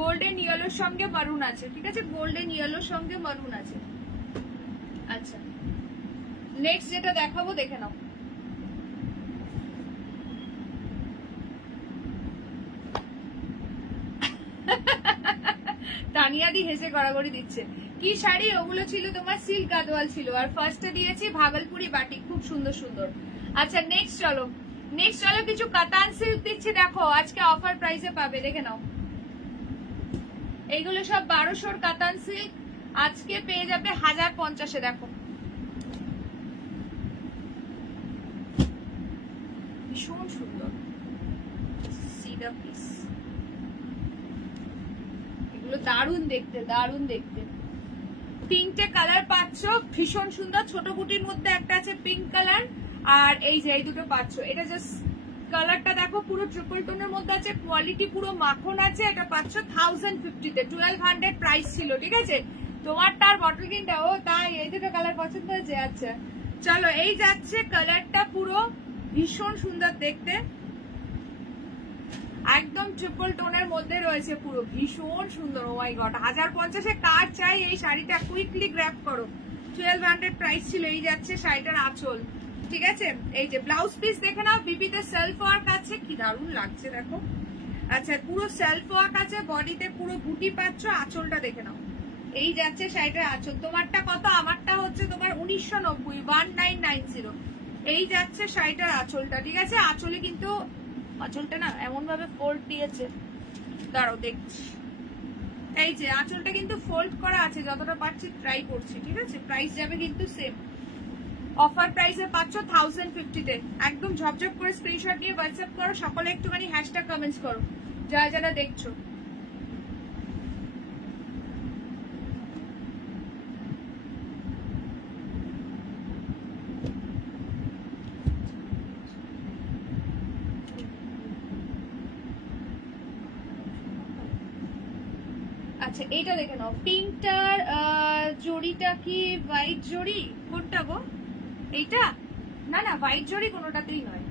Golden ইয়েলোর সঙ্গে মারুন আছে, ঠিক আছে? গোল্ডেন ইয়েলোর সঙ্গে মারুন আছে। আচ্ছা নেক্সট যেটা দেখাবো দেখে নাও। তানিয়াদি হেসে গড়াগড়ি দিচ্ছে। কি শাড়ি ওগুলো ছিল? তোমার সিল্ক গাদোয়াল ছিল, আর ফার্স্টে দিয়েছি ভাগলপুরি বাটিক, খুব সুন্দর সুন্দর। আচ্ছা নেক্সট চলো, নেক্সট চলো কিছু কাতান সিল্ক দিচ্ছি, দেখো আজকে অফার প্রাইসে পাবে, দেখে নাও। এইগুলো সব 1200 কাতান সিল্ক, আজকে পেয়ে যাবে 1050-এ। দেখো ভীষণ সুন্দর, সি দা পিস, এগুলো দারুণ দেখতে, দারুণ দেখতে। তিনটে কালার পাচ্ছ, ভীষণ সুন্দর। ছোট বুটির মধ্যে একটা আছে পিঙ্ক কালার, আর এই যে এই দুটো পাচ্ছ। এটা জাস্ট কালারটা দেখো, পুরো ট্রিপল টোনের মধ্যে আছে, কোয়ালিটি পুরো মাখন আছে। এটা পাচ্ছ 1050-তে, 1200 প্রাইস ছিল, ঠিক আছে? তোমার তার বটল কিনটা, ও তাই এই দুটো কালার পছন্দ হয়েছে। আচ্ছা চলো এই যাচ্ছে কালারটা, পুরো ভীষণ সুন্দর দেখতে, একদম ট্রিপল টোনের মধ্যে রয়েছে, পুরো ভীষণ সুন্দর। ও মাই গড, 1050-এ কার চাই এই শাড়িটা? কুইকলি গ্র্যাব করো, 1200 প্রাইস ছিল। এই যাচ্ছে শাড়িটার আঁচল, ঠিক আছে? এই যে ব্লাউজ পিস দেখে নাও, বিপিতে সেলফ ওয়ার্ক আছে, কি দারুণ লাগছে দেখো। আচ্ছা পুরো সেলফ ওয়ার্ক আছে, বডিতে পুরো বুটি পাচ্ছ, আঁচলটা দেখে নাও। এই যাচ্ছে শাড়িটার আঁচল। তোমারটা কত? আমারটা হচ্ছে তোমার 1990, 1990। এই যাচ্ছে শাড়িটার আঁচলটা, ঠিক আছে? আঁচলে কিন্তু আঁচলটা না এমন ভাবে ফোল্ড দিয়েছে, দাঁড়াও দেখছি। এই যে আঁচলটা কিন্তু ফোল্ড করা আছে, যতটা পারছি ট্রাই করছি, ঠিক আছে? প্রাইস যাবে কিন্তু সেম, অফার প্রাইসে পাচ্ছ 1050-তে। একদম ঝপঝপ করে স্ক্রিনশট নিয়ে হোয়াটসঅ্যাপ করো, সকলে একটুখানি হ্যাশট্যাগ কমেন্টস করো যারা যারা দেখছো। আচ্ছা এইটা দেখে নাও, পিঙ্কটার জড়িটা কি হোয়াইট জড়ি? কোনটা গো? এইটা না, না হোয়াইট জড়ি কোনোটাতেই নয়,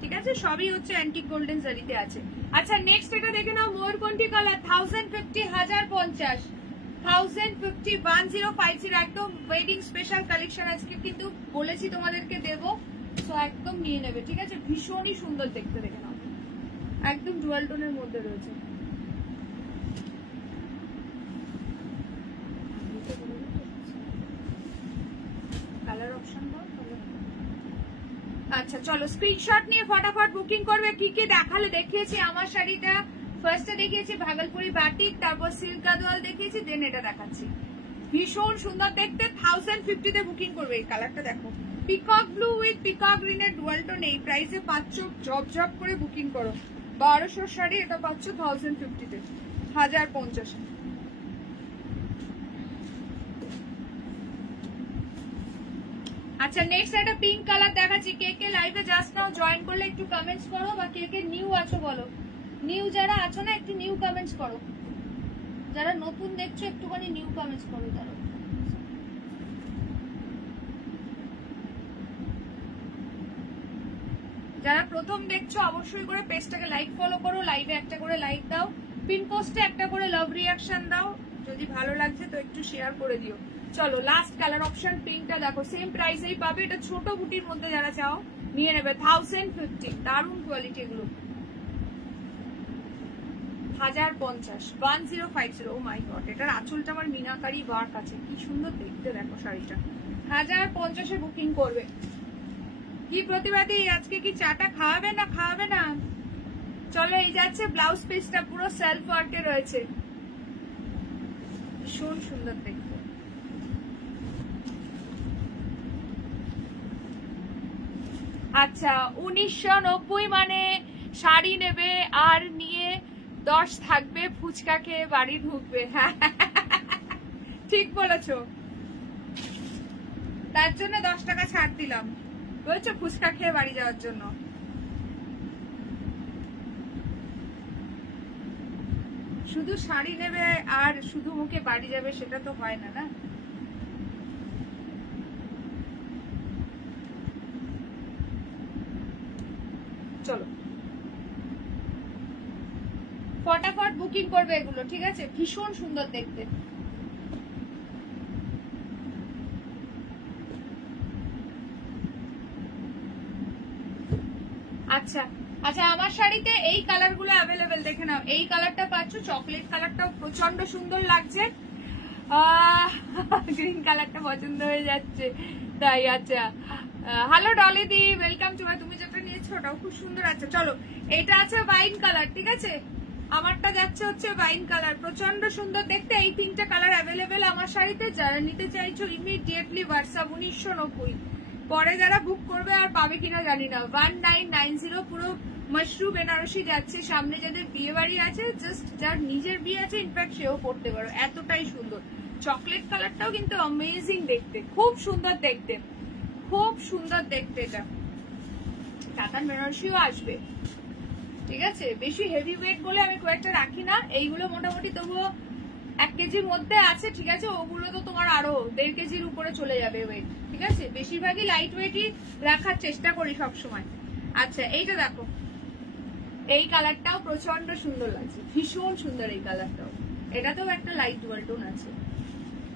ঠিক আছে? সবই হচ্ছে অ্যান্টিক গোল্ডেন জারিতে আছে। আচ্ছা নেক্সট এটা দেখে নাও, ময়ূরকণ্ঠী কালার, 1050, 1050, 1050, 1050, একদম ওয়েডিং স্পেশাল কালেকশন আজকে কিন্তু বলেছি তোমাদেরকে দেবো, সো একদম নিয়ে নেবে, ঠিক আছে? ভীষণই সুন্দর দেখতে, দেখে নাও, একদম ডুয়াল টোনের মধ্যে রয়েছে। কালার অপশন দাও। আচ্ছা চলো স্ক্রিনশট নিয়ে ফটাফট বুকিং করবে। কি কি দেখালে দেখিয়েছি, আমার শাড়িটা ফার্স্টে দেখিয়েছি ভাগলপুরি বাটিক, তারপর সিল্ক গাদোয়াল দেখিয়েছি, দেন এটা দেখাচ্ছি। ভীষণ সুন্দর দেখতে, 1050-তে বুকিং করবে। এই কালারটা দেখো, পিকক ব্লু উইথ পিকক গ্রিনের ডুয়াল টোন। এই প্রাইসে পাচ্ছ, জব জব করে বুকিং করো। 1200 শাড়ি, এটা পাচ্ছ 1050-তে, 1050। আচ্ছা নেক্সট একটা পিঙ্ক কালার দেখাচ্ছি। কে কে লাইভে জাস্ট নাও জয়েন করলে একটু কমেন্টস করো, বা কে কে নিউ আছো বলো। নিউ যারা আছো না একটু নিউ কমেন্টস করো, যারা নতুন দেখছো একটুখানি নিউ কমেন্টস করো। তারা যারা প্রথম দেখছো অবশ্যই করে পেজটাকে লাইক ফলো করো, লাইভে একটা করে লাইক দাও, পিন পোস্টে একটা করে লাভ রিয়াকশন দাও, যদি ভালো লাগছে তো একটু শেয়ার করে দিও। চলো লাস্ট কালার অপশন পিঙ্কটা দেখো, সেম প্রাইসেই পাবে। এটা ছোট বুটির মধ্যে যারা চাও নিয়ে নেবে, 1050। দারুণ কোয়ালিটি এগুলো, 1050, 1050। ও মাই গড, এটার আঁচলটা আমার মিনাকারি ওয়ার্ক আছে, কি সুন্দর দেখতে দেখো শাড়িটা। 1050-এ বুকিং করবে। কি প্রতিবাদী, আজকে কি চাটা খাওয়াবে না খাওয়াবে না? চলো, এই যাচ্ছে ব্লাউজ পিসটা, পুরো সেলফ ওয়ার্কে রয়েছে, ভীষণ সুন্দর দেখতে। আচ্ছা, 1990 মানে শাড়ি নেবে আর নিয়ে 10 থাকবে, ফুচকা খেয়ে বাড়ি ঢুকবে। হ্যাঁ ঠিক বলেছো, তার জন্য 10 টাকা ছাড় দিলাম, বলছো ফুচকা খেয়ে বাড়ি যাওয়ার জন্য। শুধু শাড়ি নেবে আর শুধু মুখে বাড়ি যাবে, সেটা তো হয় না, না? চলো ফটাফট বুকিং করবে এগুলো, ঠিক আছে? ভীষণ সুন্দর দেখতে। আচ্ছা আচ্ছা, আমার শাড়িতে এই কালার গুলো অ্যাভেলেবেল, দেখে নাও। এই কালারটা পাচ্ছ, চকলেট কালারটাও প্রচন্ড সুন্দর লাগছে, গ্রিন কালারটা পছন্দ হয়ে যাচ্ছে তাই। আচ্ছা, hello Dolly the, welcome to মাই। তুমি যেটা নিয়েছো ওটাও খুব সুন্দর আছে। চলো, এটা আছে ওয়াইন কালার, ঠিক আছে? আমারটা যাচ্ছে হচ্ছে ওয়াইন কালার, প্রচন্ড সুন্দর দেখতে। এই 3টে কালার অ্যাভেলেবেল আমার শাড়িতে। যারা নিতে চাইছো ইমিডিয়েটলি হোয়াটসঅ্যাপ 1990। পরে যারা বুক করবে আর পাবে কিনা জানি না। 1990 পুরো মাশরু বেনারসি যাচ্ছে। সামনে যাদের বিয়ে বাড়ি আছে, জাস্ট যার নিজের বিয়ে আছে, ইনফ্যাক্ট সেও পড়তে পারো, এতটাই সুন্দর। চকলেট কালারটাও কিন্তু অ্যামেজিং দেখতে, খুব সুন্দর দেখতে, খুব সুন্দর দেখতে। এটা কাতান বেনারসিও আসবে, ঠিক আছে? বেশি হেভি ওয়েট বলে আমি কয়েকটা রাখি না, এইগুলো মোটামুটি তবুও 1 কেজির মধ্যে আছে, ঠিক আছে? ওগুলো তো তোমার আরো 1.5 কেজির উপরে চলে যাবে ওয়েট, ঠিক আছে? বেশিরভাগই লাইট ওয়েটই রাখার চেষ্টা করি সবসময়। আচ্ছা, এইটা দেখো, এই কালারটাও প্রচন্ড সুন্দর লাগছে, ভীষণ সুন্দর এই কালারটাও। এটাতেও একটা লাইট ডুয়াল টোন আছে,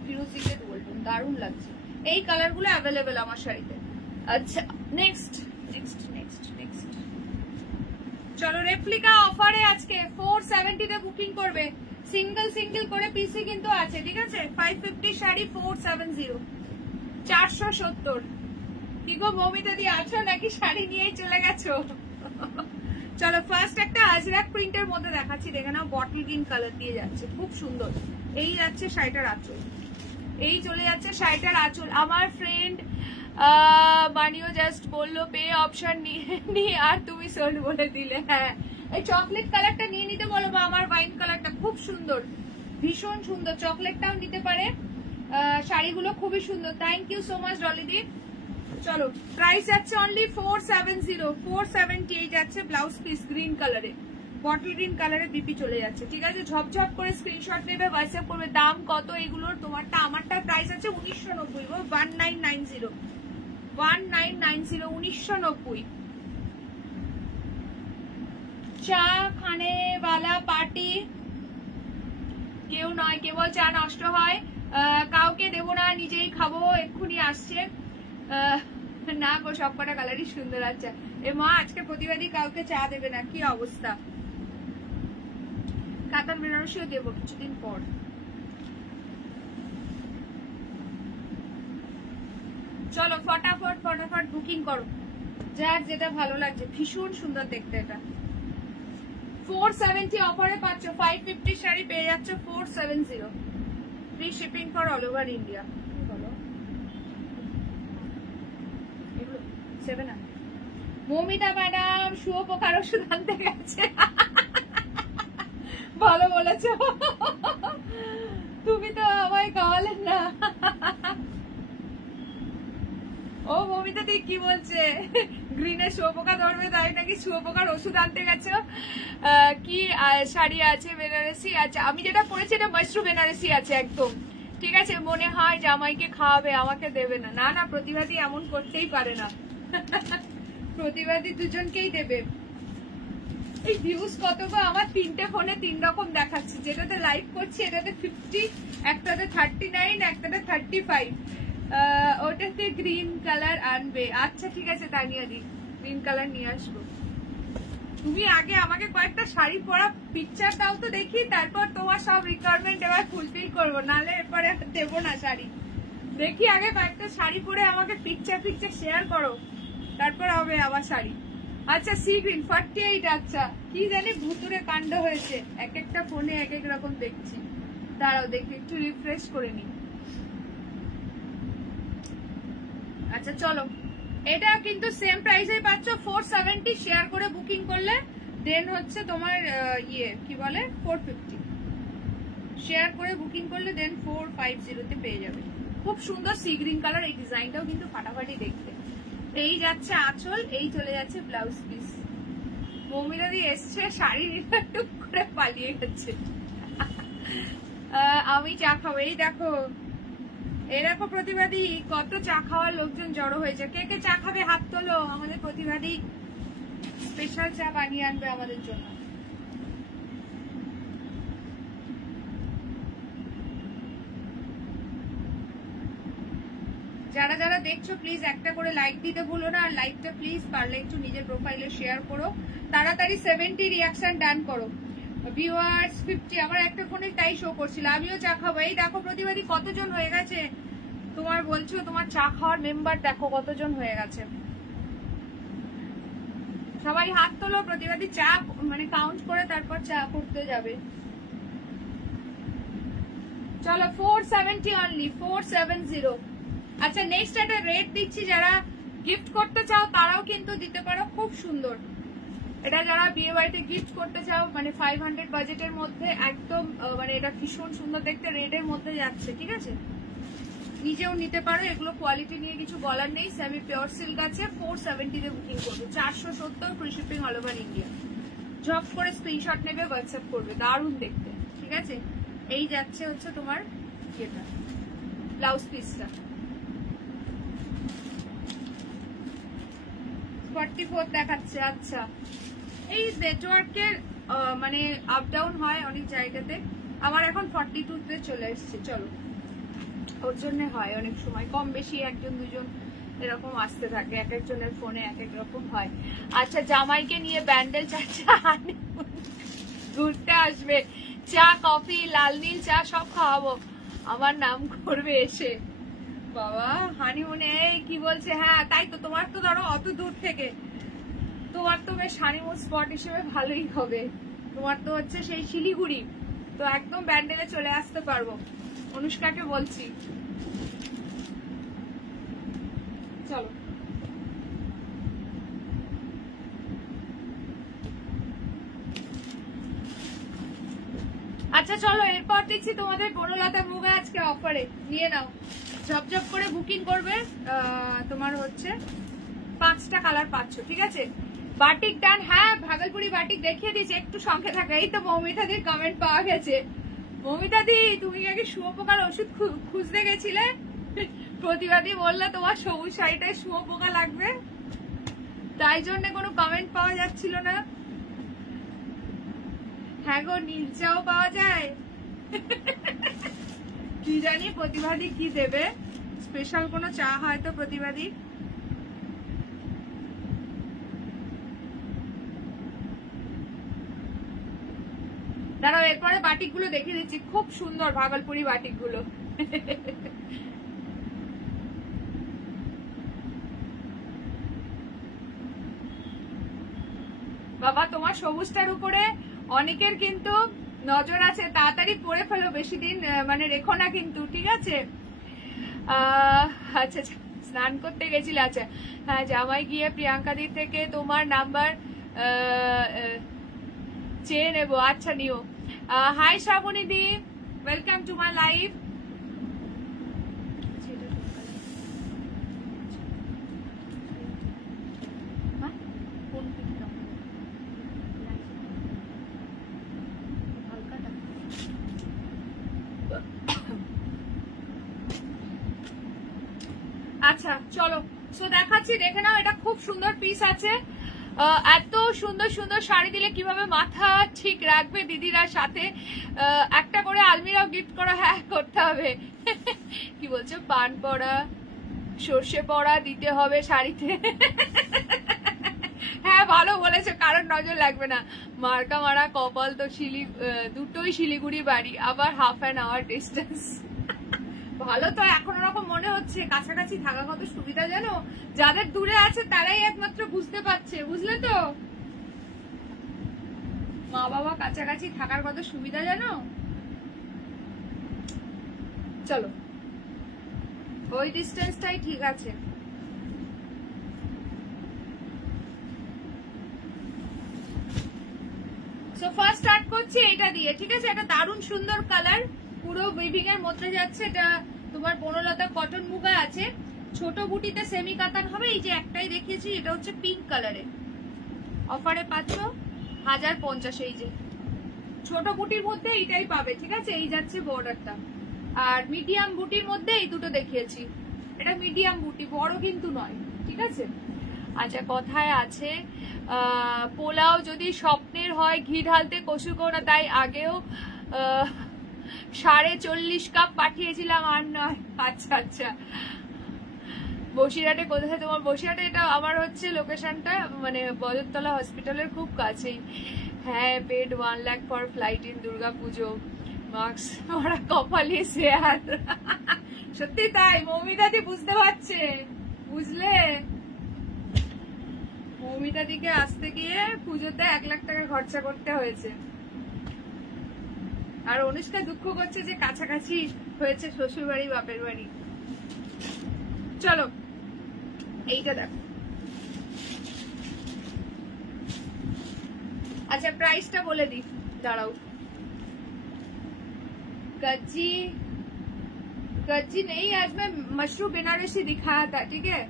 ফিরোজিতে ডুয়াল টোন, দারুণ লাগছে। এই কালার গুলো অ্যাভেলেবেল আমার শাড়িতে। আচ্ছা, নেক্সট নেক্সট নেক্সট নেক্সট চলো, রেপ্লিকা অফারে আজকে 470 তে বুকিং করবে। সিঙ্গেল সিঙ্গেল করে পিসি কিন্তু আছে, ঠিক আছে? 550 শাড়ি 470, 470। কি গো মৌমিতা দি, আছো নাকি শাড়ি নিয়েই চলে গেছো? চলো, ফার্স্ট একটা আজরাক প্রিন্টের মধ্যে দেখাচ্ছি, দেখে নাও। বটল গ্রিন কালার দিয়ে যাচ্ছে, খুব সুন্দর। এই যাচ্ছে শাড়িটার আঁচল, এই চলে যাচ্ছে শাড়িটার আঁচল। আমার ফ্রেন্ড মানিও জাস্ট বললো পে অপশন নিয়ে আর তুমি সোল্ড বলে দিলে। হ্যাঁ, এই চকলেট কালারটা নিয়ে নিতে বলো, বা আমার ওয়াইন কালারটা খুব সুন্দর, ভীষণ সুন্দর। চকলেটটাও নিতে পারে, শাড়িগুলো খুবই সুন্দর। থ্যাংক ইউ সো মাচ ডলিদি। চলো, প্রাইস যাচ্ছে অনলি 470, 470 যাচ্ছে ব্লাউজ পিস গ্রিন কালারে, বটল গ্রিন কালারে বিপি চলে যাচ্ছে, ঠিক আছে? ঝপঝপ করে স্ক্রিনশট নেবে, হোয়াটসঅ্যাপ করবে। দাম কত এগুলোর? তোমারটা আমারটা প্রাইস আছে 1990, 1990, 1990, 1990। চা খানে वाला পার্টি কেউ নয়, কেবল চা নষ্ট হয়, কাউকে দেবো না, নিজেই খাবো, এক্ষুনি আসছে। না গো, সবকটা কালারই সুন্দর আছে। এ মা, আজকে প্রতিবাদী কাউকে চা দেবে না, কি অবস্থা? কাতান বেনারসিও দেবো কিছুদিন পর। চলো ফটাফট ফটাফট বুকিং করো, যার যেটা ভালো লাগছে, ভীষণ সুন্দর দেখতে। এটা 470 অফারে পাচ্ছ, 550 শাড়ি পেয়ে যাচ্ছ 470, free shipping for all over India. বলো, মৌমিতা ম্যাডাম শুয়োপোকার ওষুধ আনতে গেছে। ভালো বলেছো, তুমি তো আমায় খাওয়ালেন না। ও মৌমিতা দি কি বলছে, গ্রিনে শুয়োপোকা ধরবে তাই নাকি শুয়োপোকার ওষুধ আনতে গেছো? কি শাড়ি আছে বেনারসি? আচ্ছা, আমি যেটা পরেছি এটা মাশরু বেনারসি আছে একদম, ঠিক আছে? মনে হয় জামাইকে খাওয়াবে, আমাকে দেবে না। না না, প্রতিবাদী এমন করতেই পারে না, প্রতিবাদী দুজনকেই দেবে। এই ভিউজ কত গো? আমার 3টে ফোনে 3 রকম দেখাচ্ছে, যেটাতে লাইভ করছি এটাতে 50, একটাতে 39, একটাতে 35। ওটাতে গ্রিন কালার আনবে। আচ্ছা ঠিক আছে তানিয়া দি, গ্রিন কালার নিয়ে আসবো। তুমি আগে আমাকে কয়েকটা শাড়ি পরা পিকচার দাও তো দেখি, তারপর তোমার সব রিকোয়ারমেন্ট এবার ফুলফিল করবো, নাহলে এরপরে দেবো না শাড়ি। দেখি আগে কয়েকটা শাড়ি পরে আমাকে পিকচার শেয়ার করো, তারপর হবে আবার শাড়ি। আচ্ছা সি গ্রিন 48। আচ্ছা কি জানি ভুতুরে কাণ্ড হয়েছে, এক একটা ফোনে এক এক রকম দেখছি। দাঁড়াও দেখি একটু রিফ্রেশ করে নি। আচ্ছা চলো, এটা কিন্তু সেম প্রাইসে পাচ্ছ 470। শেয়ার করে বুকিং করলে দেন হচ্ছে তোমার কি বলে 450। শেয়ার করে বুকিং করলে দেন 450 তে পেয়ে যাবে। খুব সুন্দর সি গ্রিন কালার, এই ডিজাইনটাও কিন্তু ফাটাফাটি দেখতে। এই যাচ্ছে আঁচল, এই চলে যাচ্ছে ব্লাউজ পিস। মৌমিতা দি এসছে শাড়ি নিয়ে টুক করে পালিয়ে গেছে। আমি চা খাবো। এই দেখো, এই দেখো প্রতিবাদী কত চা খাওয়ার লোকজন জড়ো হয়েছে। কে কে চা খাবে হাত তোলো। আমাদের প্রতিবাদী স্পেশাল চা বানিয়ে আনবে আমাদের জন্য। যারা যারা দেখছো প্লিজ একটা করে লাইক দিতে ভুলো না। আর লাইকটা প্লিজ পারলে একটু নিজের প্রোফাইলে শেয়ার করো। তাড়াতাড়ি 70 রিয়াকশন ডান করো। ভিউয়ার্স 50। আমার একটা ফোনে তাই শো করছিল। আমিও চা খাবো। এই দেখো প্রতিবাদী কতজন হয়ে গেছে তোমার, বলছো তোমার চা খাওয়ার মেম্বার দেখো কতজন হয়ে গেছে। সবাই হাত তোলো। প্রতিবাদী চা মানে কাউন্ট করে তারপর চা করতে যাবে। চলো 470 অনলি, 470। আচ্ছা নেক্সট একটা রেট দিচ্ছি, যারা গিফট করতে চাও তারাও কিন্তু দিতে পারো। খুব সুন্দর এটা, যারা বিয়ে বাড়িতে গিফট করতে চাও মানে 500 বাজেটের মধ্যে একদম মানে এটা ভীষণ সুন্দর দেখতে, রেডের মধ্যে যাচ্ছে। ঠিক আছে, নিজেও নিতে পারো। এগুলো কোয়ালিটি নিয়ে কিছু বলার নেই। সেমি পিওর সিল্ক আছে। 470 তে বুকিং করবে। 470 free shipping all over India. ঝপ করে স্ক্রিনশট নেবে, হোয়াটসঅ্যাপ করবে। দারুণ দেখতে। ঠিক আছে, এই যাচ্ছে হচ্ছে তোমার এটা ব্লাউজ পিসটা। 44 দেখাচ্ছে। আচ্ছা এই নেটওয়ার্কের মানে আপ ডাউন হয় অনেক জায়গাতে। আমার এখন 42 তে চলে এসছে। চলো, ওর জন্য হয় অনেক সময় কম বেশি, একজন দুজন এরকম আসতে থাকে। এক একজনের ফোনে এক এক রকম হয়। আচ্ছা জামাইকে নিয়ে ব্যান্ডেল চা ঘুরতে আসবে। চা কফি লাল নীল চা সব খাওয়াবো। আমার নাম করবে এসে। বাবা হানিমুনে কি বলছে। হ্যাঁ তাই তো, তোমার তো ধরো অত দূর থেকে, তোমার তো বেশ হানিমুন স্পট হিসেবে ভালোই হবে। তোমার তো হচ্ছে সেই শিলিগুড়ি, তো একদম ব্যান্ডেলে চলে আসতে পারবো। অনুষ্কাকে বলছি। চলো আচ্ছা চলো, এরপর দিচ্ছি তোমাদের বনলতা মুগা আজকে অফারে। নিয়ে নাও, ঝপঝপ করে বুকিং করবে। তোমার হচ্ছে 5টা কালার পাচ্ছ। ঠিক আছে, বাটিক ডান। হ্যাঁ ভাগলপুরি বাটিক দেখিয়ে দিয়েছে, একটু সঙ্গে থাকা। এই তো মৌমিতাদির কমেন্ট পাওয়া গেছে। মৌমিতাদি তুমি আগে শুয়োপোকার ওষুধ খুঁজতে গেছিলে, প্রতিবাদী বললে তোমার সবুজ শাড়িটায় শুয়োপোকা লাগবে, তাই জন্য কোনো কমেন্ট পাওয়া যাচ্ছিল না। হ্যাঁ গো, নীল চাও পাওয়া যায়। কি জানি প্রতিবাদী কি দেবে, স্পেশাল কোনো চা হয়তো প্রতিবাদী। দাঁড়াও এরপরে বাটিক গুলো দেখিয়ে দিচ্ছি। খুব সুন্দর ভাগলপুরি বাটিক গুলো। বাবা তোমার সবুজটার উপরে অনেকের কিন্তু নজর আছে, তাড়াতাড়ি পরে ফেলো, বেশি দিন মানে রেখো না কিন্তু। ঠিক আছে, আচ্ছা স্নান করতে গেছিলে। আচ্ছা হ্যাঁ, জামাই গিয়ে প্রিয়াঙ্কাদির থেকে তোমার নাম্বার চেয়ে নেবো। আচ্ছা নিও। হাই শ্রাবণী দি, ওয়েলকাম টু মাই লাইভ। আচ্ছা চলো, সো দেখাচ্ছি, দেখে নাও। এটা খুব সুন্দর পিস আছে। এত সুন্দর সুন্দর শাড়ি দিলে কিভাবে মাথা ঠিক রাখবে দিদিরা। সাথে একটা করে আলমিরাও গিফট করা। হ্যাঁ করতে হবে। কি বলছো, পান পড়া সর্ষে পড়া দিতে হবে শাড়িতে। হ্যাঁ ভালো বলেছো, কারণ নজর লাগবে না। মার্কা মারা কপাল তো দুটোই শিলিগুড়ি বাড়ি, আবার 1/2 hour ডিস্টেন্স। ভালো তো, এখন ওরকম মনে হচ্ছে কাছাকাছি থাকা কত সুবিধা জানো, যাদের দূরে আছে তারাই একমাত্র বুঝতে পারছে, বুঝলে তো? মা বাবা কাছাকাছি থাকার কত সুবিধা জানো। চলো ওই ডিস্টেন্সটাই ঠিক আছে। সো ফার্স্ট স্টার্ট করছি এটা দিয়ে, ঠিক আছে? এটা দারুণ সুন্দর কালার, পুরো উইভিং এর মধ্যে যাচ্ছে। এটা তোমার বনলতা কটন মুগা আছে, ছোট বুটিতে সেমি কাতান হবে। এই যে একটাই দেখিয়েছি, এটা হচ্ছে পিঙ্ক কালারের, অফারে পাচ্ছ 1050। এই যে ছোট বুটির মধ্যে এইটাই পাবে, ঠিক আছে? এই যাচ্ছে বর্ডারটা। আর মিডিয়াম বুটির মধ্যে এই দুটো দেখিয়েছি, এটা মিডিয়াম বুটি, বড় কিন্তু নয়, ঠিক আছে? আচ্ছা, কথায় আছে পোলাও যদি স্বপ্নের হয় ঘি ঢালতে কসু না, তাই আগেও 40.5 কাপ পাঠিয়েছিলাম, আর নয়। আচ্ছা আচ্ছা, বসিরহাটে কোথায় তোমার? বসিরহাটে এটা আমার হচ্ছে লোকেশনটা, মানে বজরতলা হসপিটালের খুব কাছেই। হ্যাঁ, paid 1 lakh for flight in Durga Puja, marks ওরা কপালে শেয়ার। সত্যি তাই, মৌমিতাদি বুঝতে পারছে, বুঝলে? মৌমিতাদিকে আসতে গিয়ে পুজোতে 1 লাখ টাকা খরচা করতে হয়েছে। আর অনুষ্কা দুঃখ করছে যে কাছাকাছি হয়েছে শ্বশুর বাড়ি বাপের বাড়ি। চলো এইটা দেখো। अच्छा प्राइस टा बोले दी, दाड़ाओ। गज्जी गज्जी नहीं, आज मैं मशरूम बनारसी दिखाया था, ठीक है?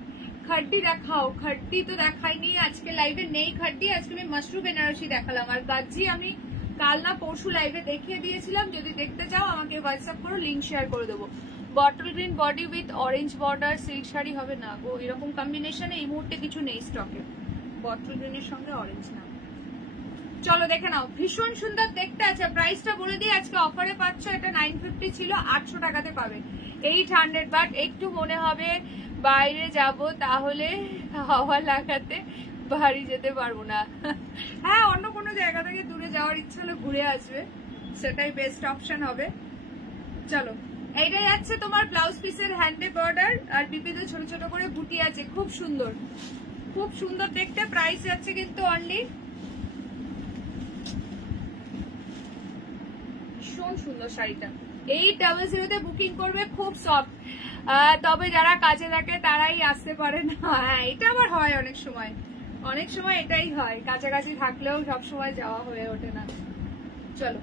खड्डी देखाओ, खड्डी तो देखाई नहीं আজকে লাইভে, নেই খड्डी। আজকে আমি মশরুম বেনারসি দেখালাম, আর গাজ্জি আমি কাল না পরশু লাইভে দেখিয়ে দিয়েছিলাম। যদি দেখতে চাও আমাকে হোয়াটসঅ্যাপ করো, লিংক শেয়ার করে দেবো। Bottle green body with orange border, silk sari হবে না গো, এরকম কম্বিনেশনে এই মুহূর্তে কিছু নেই স্টকে। বটল গ্রিনের সঙ্গে অরেঞ্জ না। চলো দেখে নাও, ভীষণ সুন্দর দেখতে আছে। প্রাইসটা বলে দিই, আজকে অফারে পাচ্ছ, এটা 950 ছিল, 800 টাকাতে পাবে 800। বাট একটু মনে হবে বাইরে যাব, তাহলে হাওয়া লাগাতে বাড়ি যেতে পারবো না। হ্যাঁ, অন্য কোনো জায়গা থেকে দূরে যাওয়ার ইচ্ছা হলে ঘুরে আসবে, সেটাই বেস্ট অপশন হবে। চলো এইটা যাচ্ছে তোমার ব্লাউজ পিসের হ্যান্ডে বর্ডার, আর বিপিতে ছোট ছোট করে বুটি আছে, খুব সুন্দর, খুব সুন্দর দেখতে। প্রাইস যাচ্ছে কিন্তু অনলি, ভীষণ সুন্দর শাড়িটা। 800 বুকিং করবে, খুব সফট। তবে যারা কাজে থাকে তারাই আসতে পারে না। হ্যাঁ, এটা আবার হয় অনেক সময়, অনেক সময় এটাই হয়, কাছাকাছি থাকলেও সব সময় যাওয়া হয়ে ওঠে না। চলো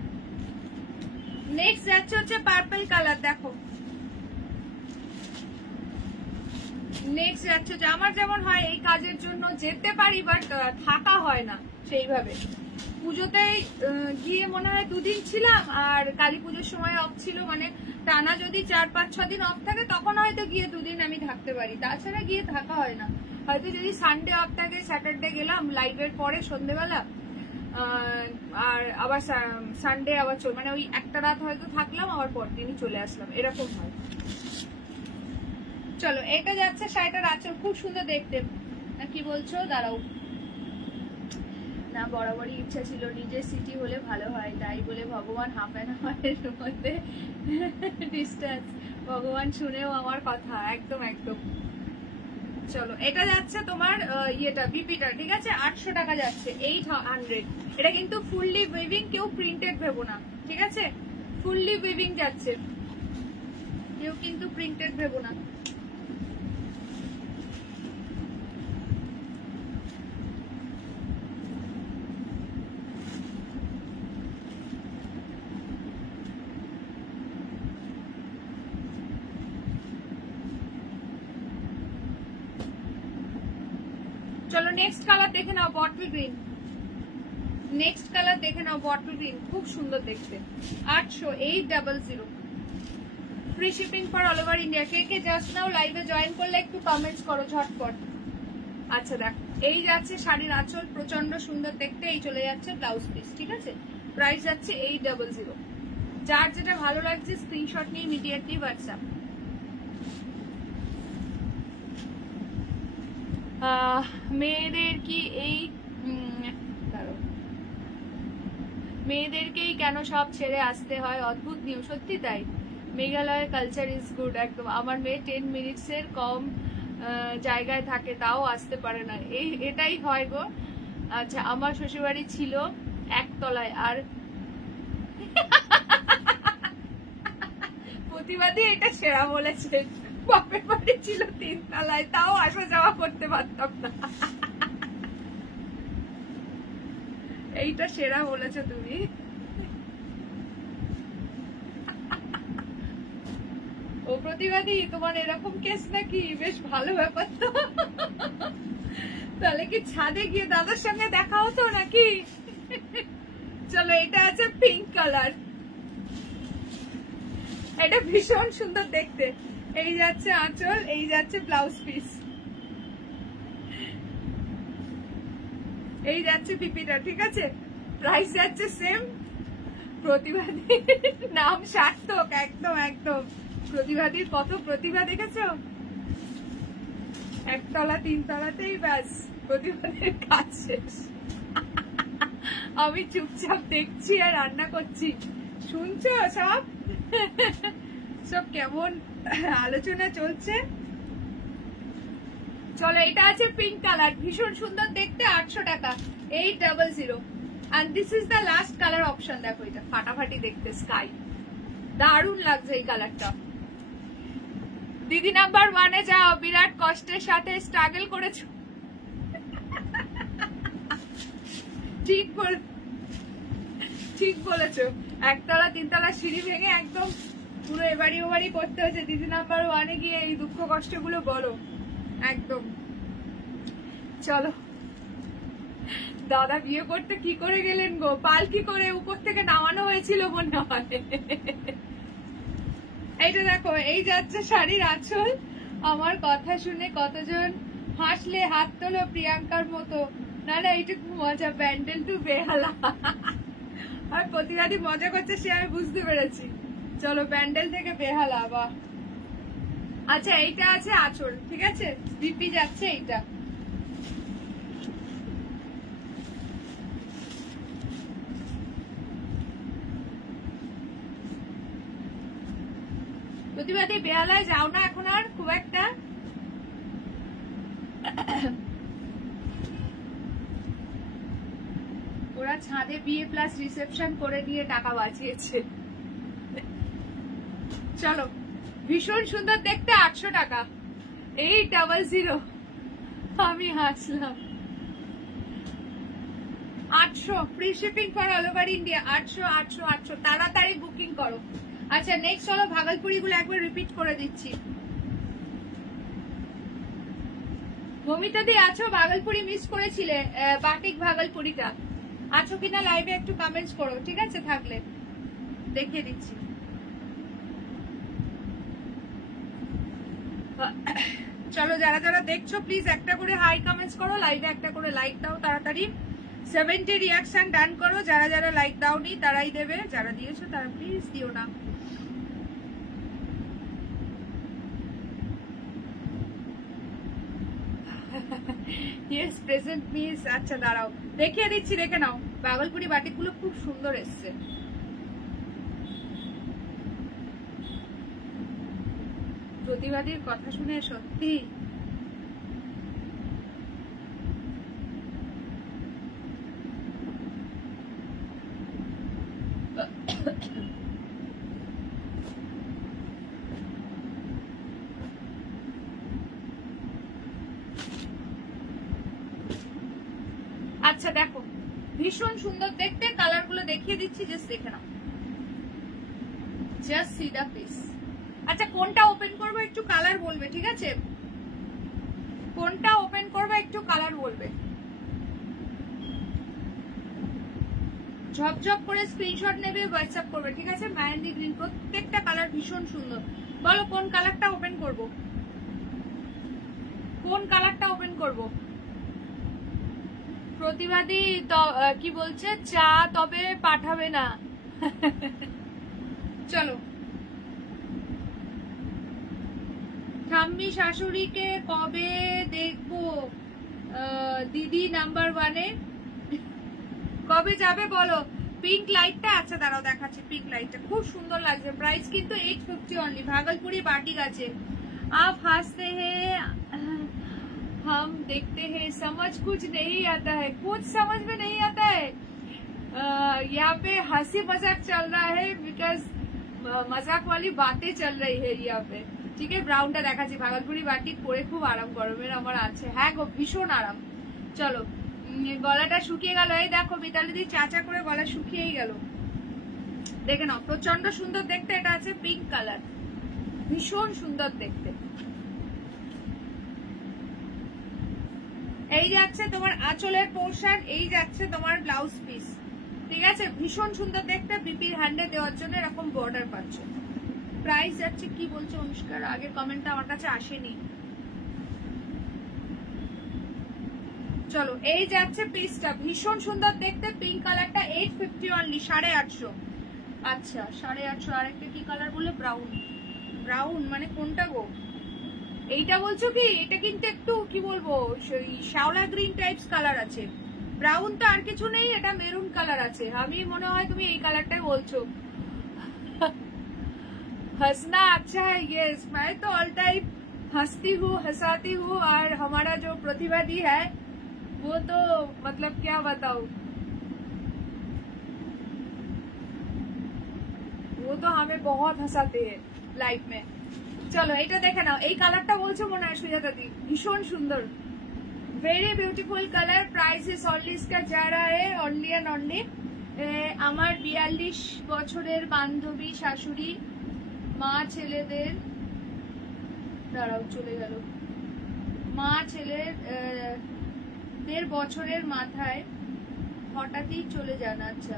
নেক্সট যাচ্ছে হচ্ছে পার্পল কালার, দেখো। নেক্সট যাচ্ছে, আমার যেমন হয় এই কাজের জন্য যেতে পারি, বাট থাকা হয় না সেইভাবে। পুজোতে গিয়ে মনে হয় 2 দিন ছিলাম, আর কালী পুজোর সময় অফ ছিল, মানে টানা যদি 4-5-6 দিন অফ থাকে তখন হয়তো গিয়ে 2 দিন আমি থাকতে পারি, তাছাড়া গিয়ে থাকা হয় না। হয়তো যদি সানডে অফ থাকে, স্যাটারডে গেলাম লাইভের পরে সন্ধ্যেবেলা, আর আবার সানডে আবার মানে ওই একটা রাত হয়তো থাকলাম, আবার পর দিনই চলে আসলাম, এরকম হয়। চলো এটা যাচ্ছে শাড়িটার আঁচল, খুব সুন্দর দেখতে। না কি বলছো? দাঁড়াও না, বরাবরই ইচ্ছা ছিল নিজের সিটি হলে ভালো হয়, তাই বলে ভগবান হাফ অ্যান আওয়ারের মধ্যে ডিস্টেন্স। ভগবান শুনেও আমার কথা, একদম একদম। চলো এটা যাচ্ছে তোমার ইয়েটা বিপিটা, ঠিক আছে? 800 টাকা যাচ্ছে, 800। এটা কিন্তু ফুললি উইভিং, কেউ প্রিন্টেড ভেবো না, ঠিক আছে? ফুললি উইভিং যাচ্ছে, কেউ কিন্তু প্রিন্টেড ভেবো না। চলো নেক্সট কালার দেখে নাও, বটল গ্রিন। নেক্সট কালার দেখে নাও, বটল গ্রিন, খুব সুন্দর দেখতে। 800, 800। Free shipping for all over India. K K just now লাইভে জয়েন করলে একটু কমেন্টস করো ঝটপট। আচ্ছা দেখো, এই যাচ্ছে শাড়ির আঁচল, প্রচন্ড সুন্দর দেখতে। এই চলে যাচ্ছে ব্লাউজ পিস, ঠিক আছে? প্রাইস যাচ্ছে 800। যার যেটা ভালো লাগছে স্ক্রিনশট নিয়ে ইমিডিয়েটলি হোয়াটসঅ্যাপ। মেয়েদের কি এই মেয়েদেরকেই কেন সব ছেড়ে আসতে হয়? অদ্ভুত নিয়ম, সত্যি তাই। Meghalaya culture is good. একদম আমার মেয়ে 10 মিনিটসের কম জায়গায় থাকে, তাও আসতে পারে না, এটাই হয় গো। আচ্ছা, আমার শ্বশুরবাড়ি ছিল একতলায়, আর প্রতিবাদী এটা সেরা বলেছে, বাপের বাড়ি ছিল 3 তলায়, তাও আসা যাওয়া করতে পারতাম না। এইটা সেরা বলেছো তুমি। ও প্রতিবাদী, তোমার এরকম কেস নাকি? বেশ ভালো ব্যাপার তো। তাহলে কি ছাদে গিয়ে দাদার সঙ্গে দেখা হতো নাকি? চলো, এটা আছে পিঙ্ক কালার, এটা ভীষণ সুন্দর দেখতে। এই যাচ্ছে আঁচল, এই যাচ্ছে ব্লাউজ পিস, এই যাচ্ছে পিপিটা, ঠিক আছে? প্রাইস যাচ্ছে সেম। প্রতিবাদী নাম সার্থক, একদম একদম। প্রতিবাদীর কত প্রতিভা দেখেছো? একতলা 3 তলাতেই ব্যাস প্রতিবাদীর কাজ শেষ। আমি চুপচাপ দেখছি আর রান্না করছি, শুনছো সব? সব কেমন আলোচনা চলছে। চলো, এটা আছে পিঙ্ক কালার, ভীষণ সুন্দর দেখতে, 800 টাকা, 800। and this is the last color option। দেখো, এটা ফাটাফাটি দেখতে, স্কাই, দারুণ লাগছে এই কালারটা। দিদি নাম্বার 1-এ যাও, বিরাট কষ্টের সাথে স্ট্রাগল করেছো। ঠিক বলেছো, একতলা 3 তলা সিঁড়ি ভেঙে একদম পুরো এবাড়ি ওবাড়ি করতে হয়েছে দিদি নাম্বার 1-এ গিয়ে এই দুঃখ কষ্ট গুলো বলো, একদম। চলো, দাদা বিয়ে করতে কি করে গেলেন গো? পালকি করে উপর থেকে নামানো হয়েছিল মনে হয়। এইটা দেখো, এই যাচ্ছে শাড়ির আঁচল। আমার কথা শুনে কতজন হাসলে, হাত তোলো প্রিয়াঙ্কার মতো। না না, এইটা খুব মজা, ব্যান্ডেল টু বেহালা। আর প্রতিবাদী মজা করছে, সে আমি বুঝতে পেরেছি। চলো, ব্যান্ডেল থেকে বেহালা, বাহ। আচ্ছা, এইটা আছে আঁচল, ঠিক আছে? বিপি যাচ্ছে এইটা। প্রতিবাদী বেহালায় যাও না এখন আর খুব একটা। ওরা ছাদে বিয়ে প্লাস রিসেপশন করে নিয়ে টাকা বাঁচিয়েছে। চলো, ভীষণ সুন্দর দেখতে, 800 টাকা, 800। আমি হাসলাম। 800 free shipping for all over India. 800। তাড়াতাড়ি বুকিং করো। আচ্ছা, নেক্সট চলো, ভাগলপুরি গুলো একবার রিপিট করে দিচ্ছি। মমিতা দি আছো? ভাগলপুরি মিস করেছিলে, বাটিক ভাগলপুরিটা আছো কিনা লাইভে একটু কমেন্টস করো, ঠিক আছে? থাকলে দেখিয়ে দিচ্ছি। চলো, যারা যারা দেখছো প্লিজ একটা করে হাই কমেন্টস করো, লাইভে একটা করে লাইক দাও তাড়াতাড়ি। 70 রিয়াকশন ডান করো। যারা যারা লাইক দাওনি তারাই দেবে, যারা দিয়েছো তারা প্লিজ দিও না। Yes, present miss. আচ্ছা দাঁড়াও, দেখিয়ে দিচ্ছি, দেখে নাও। ভাগলপুরি বাটিকগুলো খুব সুন্দর এসছে। প্রতিবাদীর কথা শুনে সত্যি আচ্ছা দেখো, ভীষণ সুন্দর দেখতে, কালার গুলো দেখিয়ে দিচ্ছি, জাস্ট দেখে নাও, জাস্ট সি দা পিস। আচ্ছা, কোনটা ওপেন করবো একটু কালার বলবে, ঠিক আছে? কোনটা ওপেন করবো একটু কালার বলবে। ঝপঝপ করে স্ক্রিনশট নেবে, হোয়াটসঅ্যাপ করবে, ঠিক আছে? মেহেন্দি গ্রিন, প্রত্যেকটা কালার ভীষণ সুন্দর। বলো কোন কালারটা ওপেন করব, কোন কালারটা ওপেন করব? প্রতিবাদী কি বলছে? চা তবে পাঠাবে না। চলো, ঠাম্মি শাশুড়িকে কবে দেখবো? দিদি নাম্বার 1-এ কবে যাবে বলো? পিঙ্ক লাইটটা, আচ্ছা দাঁড়াও দেখাচ্ছি। পিঙ্ক লাইটটা খুব সুন্দর লাগছে। প্রাইস কিন্তু 850 অনলি। ভাগলপুরি বাটিক আছে। आप हंसते हैं हम देखते हैं, समझ कुछ नहीं आता है, कुछ समझ में नहीं आता है। यहाँ पे हंसी मजाक चल रहा है, बिकॉज मजाक वाली बातें चल रही है यहाँ पे। ठीक है, ব্রাউনটা দেখাচ্ছি। ভাগলপুরি বাটিক পরে খুব আরাম, গরমের আমার আছে। হ্যাঁ গো, ভীষণ আরাম। চলো, গলাটা শুকিয়ে গেল। এই দেখো মিতালিদি চাচা করে গলা শুকিয়েই গেল। দেখে নাও, প্রচন্ড সুন্দর দেখতে। এটা আছে পিঙ্ক কালার, ভীষণ সুন্দর দেখতে। এই যাচ্ছে তোমার আঁচলের পোর্শন, এই যাচ্ছে তোমার ব্লাউজ পিস। ঠিক আছে, ভীষণ সুন্দর দেখতে। বিপির হ্যান্ডে দেওয়ার জন্য এরকম বর্ডার পাচ্ছ। প্রাইস যাচ্ছে কি বলছে অনুষ্কার, আগের কমেন্টটা আমার কাছে আসেনি। চলো, এই যাচ্ছে পিসটা, ভীষণ সুন্দর দেখতে। পিঙ্ক কালারটা 850 অনলি, 850। আচ্ছা 850। আরেকটা কি কালার বলে? ব্রাউন। ব্রাউন মানে কোনটা গো? এইটা বলছো কি? এটা কিন্তু একটু কি বলবো, সেই শ্যাওলা গ্রিন টাইপস কালার আছে। ব্রাউন তো আর কিছু নেই, এটা মেরুন কালার আছে। আমি মনে হয় তুমি এই কালারটাই বলছো। हंसना अच्छा है, यस। मैं तो ऑल टाइम हंसती हूँ, हंसाती हूँ। और हमारा जो प्रतिभा दी है वो तो मतलब क्या बताओ, वो तो हमें बहुत हंसाते हैं लाइफ में। चलो এটা দেখে নাও। এই কালারটা বলছো মনে হয় সুজাতা দি, ভীষণ সুন্দর, very beautiful colour. Price is only, इसका जा रहा है অনলি এন্ড অনলি। আমার 42 বছরের বান্ধবী শাশুড়ি মা ছেলেদের, দাঁড়াও চলে গেল, মা ছেলের 1.5 বছরের মাথায় হঠাৎই চলে যান। আচ্ছা,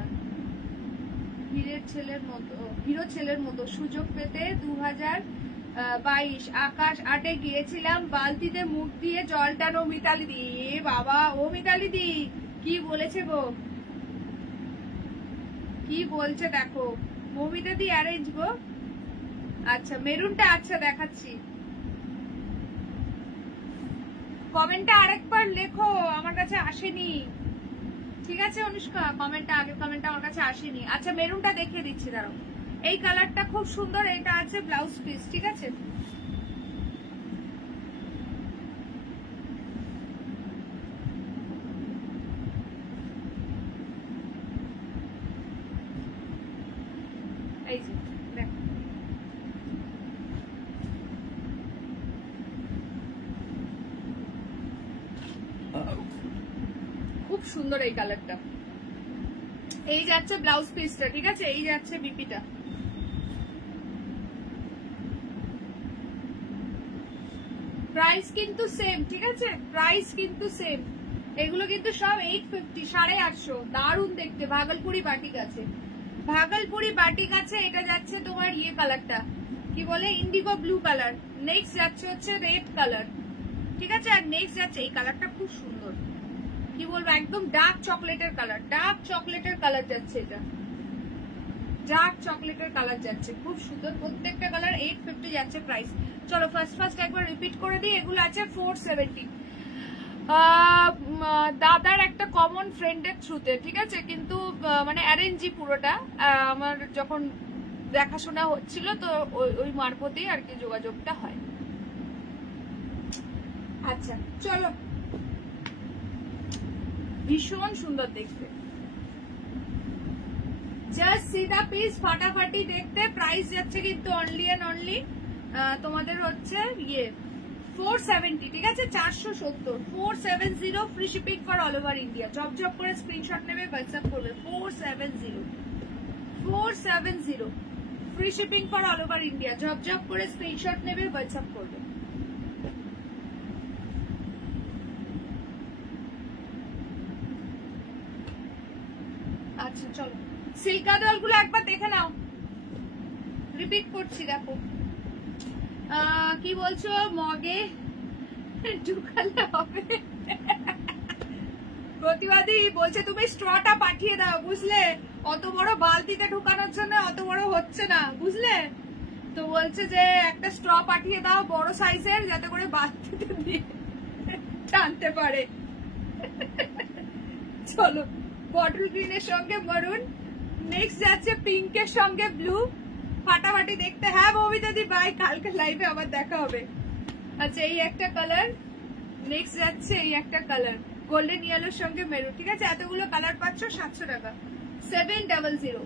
হিরো ছেলের মতো সুযোগ পেতে 2022 আকাশ 8-এ গিয়েছিলাম, বালতিতে মুখ দিয়ে জল টানো। মিতালি দি, এ বাবা, ও মিতালি দি কি বলেছে গো, কি বলছে দেখো। মমিতা দি অ্যারেঞ্জ গো। আচ্ছা মেরুনটা, আচ্ছা দেখাচ্ছি। কমেন্টটা আরেকবার লেখো, আমার কাছে আসেনি। ঠিক আছে অনুষ্কা, কমেন্টটা, আগের কমেন্টটা আমার কাছে আসেনি। আচ্ছা মেরুনটা দেখিয়ে দিচ্ছি, দাঁড়াও। এই কালারটা খুব সুন্দর, এটা আছে ব্লাউজ পিস। ঠিক আছে, এই যে দেখো, খুব সুন্দর এই কালারটা। এই যাচ্ছে ব্লাউজ পিসটা। ঠিক আছে, এই যাচ্ছে বিপিটা। প্রাইস কিন্তু সেম। ঠিক আছে, প্রাইস কিন্তু সেম। এগুলো কিন্তু সব 850, 850। দারুণ দেখতে। ভাগলপুরি বাটিক আছে, ভাগলপুরি বাটিক আছে। এটা যাচ্ছে তোমার ইয়ে কালারটা কি বলে, ইন্ডিগো ব্লু কালার। নেক্সট যাচ্ছে হচ্ছে রেড কালার। ঠিক আছে, আর নেক্সট যাচ্ছে এই কালারটা, খুব সুন্দর, কি বলবো, একদম ডার্ক চকলেটের কালার। ডার্ক চকলেটের কালার যাচ্ছে, এটা ডার্ক চকলেটের কালার যাচ্ছে, খুব সুন্দর। প্রত্যেকটা কালার 850 যাচ্ছে প্রাইস। চলো ফার্স্ট একবার রিপিট করে দিই। এগুলো আছে 470। দাদার একটা কমন ফ্রেন্ডের থ্রুতে। ঠিক আছে, কিন্তু মানে অ্যারেঞ্জই পুরোটা। আমার যখন দেখাশোনা হচ্ছিল তো ওই মারফতেই আর কি যোগাযোগটা হয়। আচ্ছা চলো, ভীষণ সুন্দর দেখতে, জাস্ট সিধা পিস, ফাটাফাটি দেখতে। প্রাইস যাচ্ছে কিন্তু অনলি এন্ড অনলি তোমাদের হচ্ছে ইয়ে 470। ঠিক আছে, 470, 470। Free shipping for all over India. Job করে স্ক্রিনশট নেবে, হোয়াটসঅ্যাপ করবে। 470 free shipping for all over India. Job করে স্ক্রিনশট নেবে, হোয়াটসঅ্যাপ করবে। আচ্ছা চলো, সিল্কা ডলগুলো একবার দেখে নাও। রিপিট করছি, দেখো কি বলছো, মগে ঢুকালে হবে। প্রতিবাদী বলছে তুমি স্ট্রটা পাঠিয়ে দাও, বুঝলে, অত বড় বালতিতে ঢুকানোর জন্য অত বড় হচ্ছে না, বুঝলে তো। বলছে যে একটা স্ট্র পাঠিয়ে দাও বড় সাইজের, যাতে করে বালতিতে দিয়ে টানতে পারে। চলো, বটল গ্রিনের সঙ্গে মরুন, নেক্সট যাচ্ছে পিঙ্কের সঙ্গে ব্লু, ফাটাফাটি দেখতে। হ্যাঁ ববিতা দি বাই, কালকে লাইভে আবার দেখা হবে। আচ্ছা এই একটা কালার, নেক্সট যাচ্ছে এই একটা কালার গোল্ডেন ইয়েলোর সঙ্গে মেরুন। ঠিক আছে, এতগুলো কালার পাচ্ছ 700 টাকা, 700।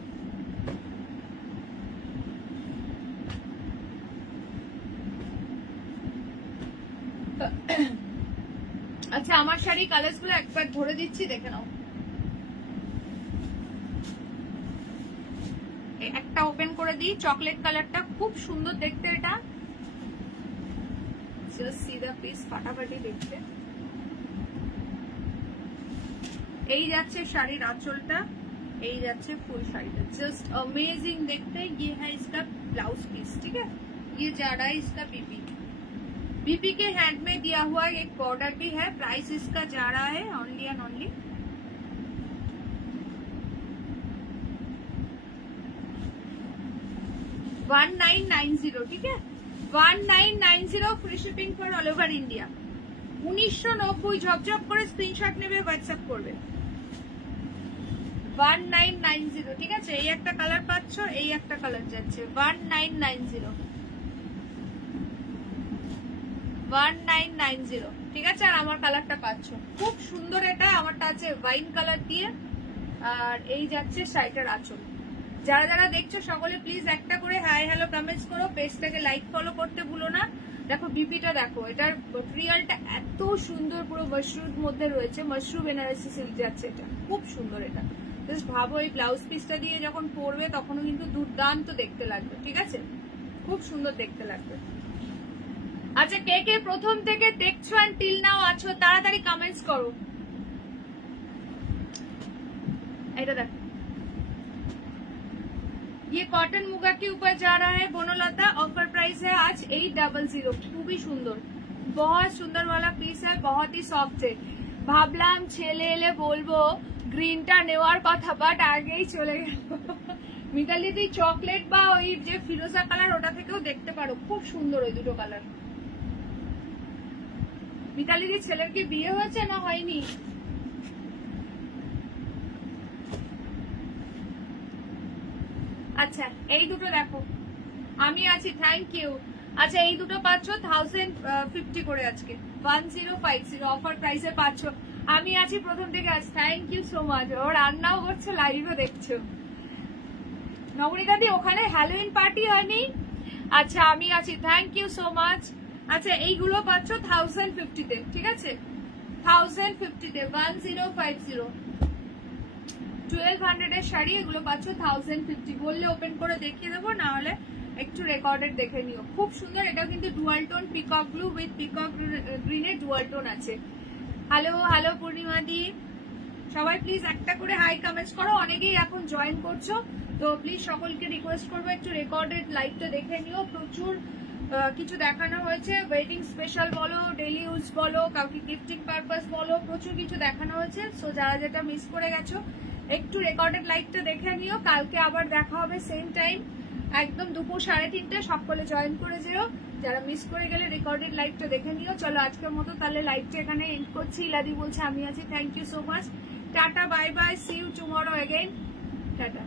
আচ্ছা আমার শাড়ি কালার্স গুলো একবার ধরে দিচ্ছি, দেখে নাও। একটা ওপেন করে দিই, চকলেট কালারটা খুব সুন্দর দেখতে, এটা জাস্ট সি দা পিস, ফাটাফাটি দেখতে। এই যাচ্ছে শাড়ির আঁচলটা, এই যাচ্ছে ফুল শাড়িটা, जस्ट अमेजिंग देखते। ये है इसका ब्लाउज पीस, ठीक है। ये जा रहा है इसका बीपी, बीपी के हैंड में दिया हुआ एक बॉर्डर भी है। प्राइस इसका जा रहा है ओनली एंड ओनली 1990, ठीक है। 1990 free shipping for all over India. 1990 ঝপঝপ করে স্ক্রিনশট নেবে, হোয়াটসঅ্যাপ করবে। 1990, ঠিক আছে। এই একটা কালার পাচ্ছ, এই একটা কালার যাচ্ছে 1990, ঠিক আছে। আর আমার কালারটা পাচ্ছ খুব সুন্দর, এটা আমারটা আছে ওয়াইন কালার দিয়ে। আর এই যাচ্ছে শাড়িটার আঁচল। যারা যারা দেখছো সকলে প্লিজ একটা করে হাই হ্যালো কমেন্টস করো, পেজটাকে লাইক ফলো করতে ভুলো না। দেখো বিপিটা দেখো, এটার রিয়ালটা এত সুন্দর, পুরো মাশরুম মধ্যে রয়েছে, মাশরুম বেনারসি সিল্ক যাচ্ছে, এটা খুব সুন্দর। এটা জাস্ট ভাবো এই ব্লাউজ পিসটা দিয়ে যখন পরবে তখনও কিন্তু দুর্দান্ত দেখতে লাগবে, ঠিক আছে, খুব সুন্দর দেখতে লাগবে। আচ্ছা কে কে প্রথম থেকে দেখছো এন্ড টিল নাও আছো, তাড়াতাড়ি কমেন্টস করো। এটা দেখো, ये कॉटन मुगा के ऊपर जा रहा है बोनोलता, ऑफर प्राइस है आज 800। খুবই সুন্দর, बहुत সুন্দর वाला পিস है, बहुत ही সফট है। ভাবলাম ছেলে এলে বলবো গ্রিনটা নেওয়ার কথা, বাট আগেই চলে গেল। মিতালি তুই চকলেট বা ওই যে ফিরোজা কালার ওটা থেকেও দেখতে পারো, খুব সুন্দর ওই দুটো কালার। মিতালি দি ছেলের কি বিয়ে হয়েছে না হয়নি? আচ্ছা এই দুটো দেখো, আমি আছি, থ্যাংক ইউ। আচ্ছা এই দুটো পাচ্ছ 1050 করে, আজকে 1050 অফার প্রাইসে পাচ্ছ। আমি আছি প্রথম থেকে আজ, থ্যাংক ইউ সো মাচ। ও রান্নাও করছো, লাইভও দেখছো। নবনীতা দি ওখানে হ্যালোইন পার্টি হয়নি? আচ্ছা আমি আছি, থ্যাংক ইউ সো মাচ। আচ্ছা এইগুলো পাচ্ছ 1050-তে, ঠিক আছে, 1050-তে 1050। 1200 এর শাড়ি, এগুলো পাচ্ছ 1050। বললে ওপেন করে দেখিয়ে দেবো, না হলে একটু রেকর্ডেড দেখে নিও। খুব সুন্দর, এটা কিন্তু dual tone peacock blue with peacock গ্রিনের ডুয়াল টোন আছে। হ্যালো হ্যালো পূর্ণিমা দি, সবাই প্লিজ একটা করে হাই কমেন্টস করো। অনেকেই এখন জয়েন করছো, তো প্লিজ সকলকে রিকোয়েস্ট করবো একটু রেকর্ডেড লাইভটা দেখে নিও। প্রচুর কিছু দেখানো হয়েছে, ওয়েডিং স্পেশাল বলো, ডেইলি ইউজ বলো, কাউকে গিফটিং পারপাস বলো, প্রচুর কিছু দেখানো হয়েছে। সো যারা যেটা মিস করে গেছো একটু রেকর্ডেড লাইভটা দেখে নিও। কালকে আবার দেখা হবে সেম টাইম, একদম দুপুর 3:30। সকলে জয়েন করে যেও, যারা মিস করে গেলে রেকর্ডেড লাইভটা দেখে নিও। চলো আজকের মতো তাহলে লাইভটা এখানে এন্ড করছি। ইলাদি বলছে আমি আছি, thank you so much, tata bye bye, see you tomorrow again, tata.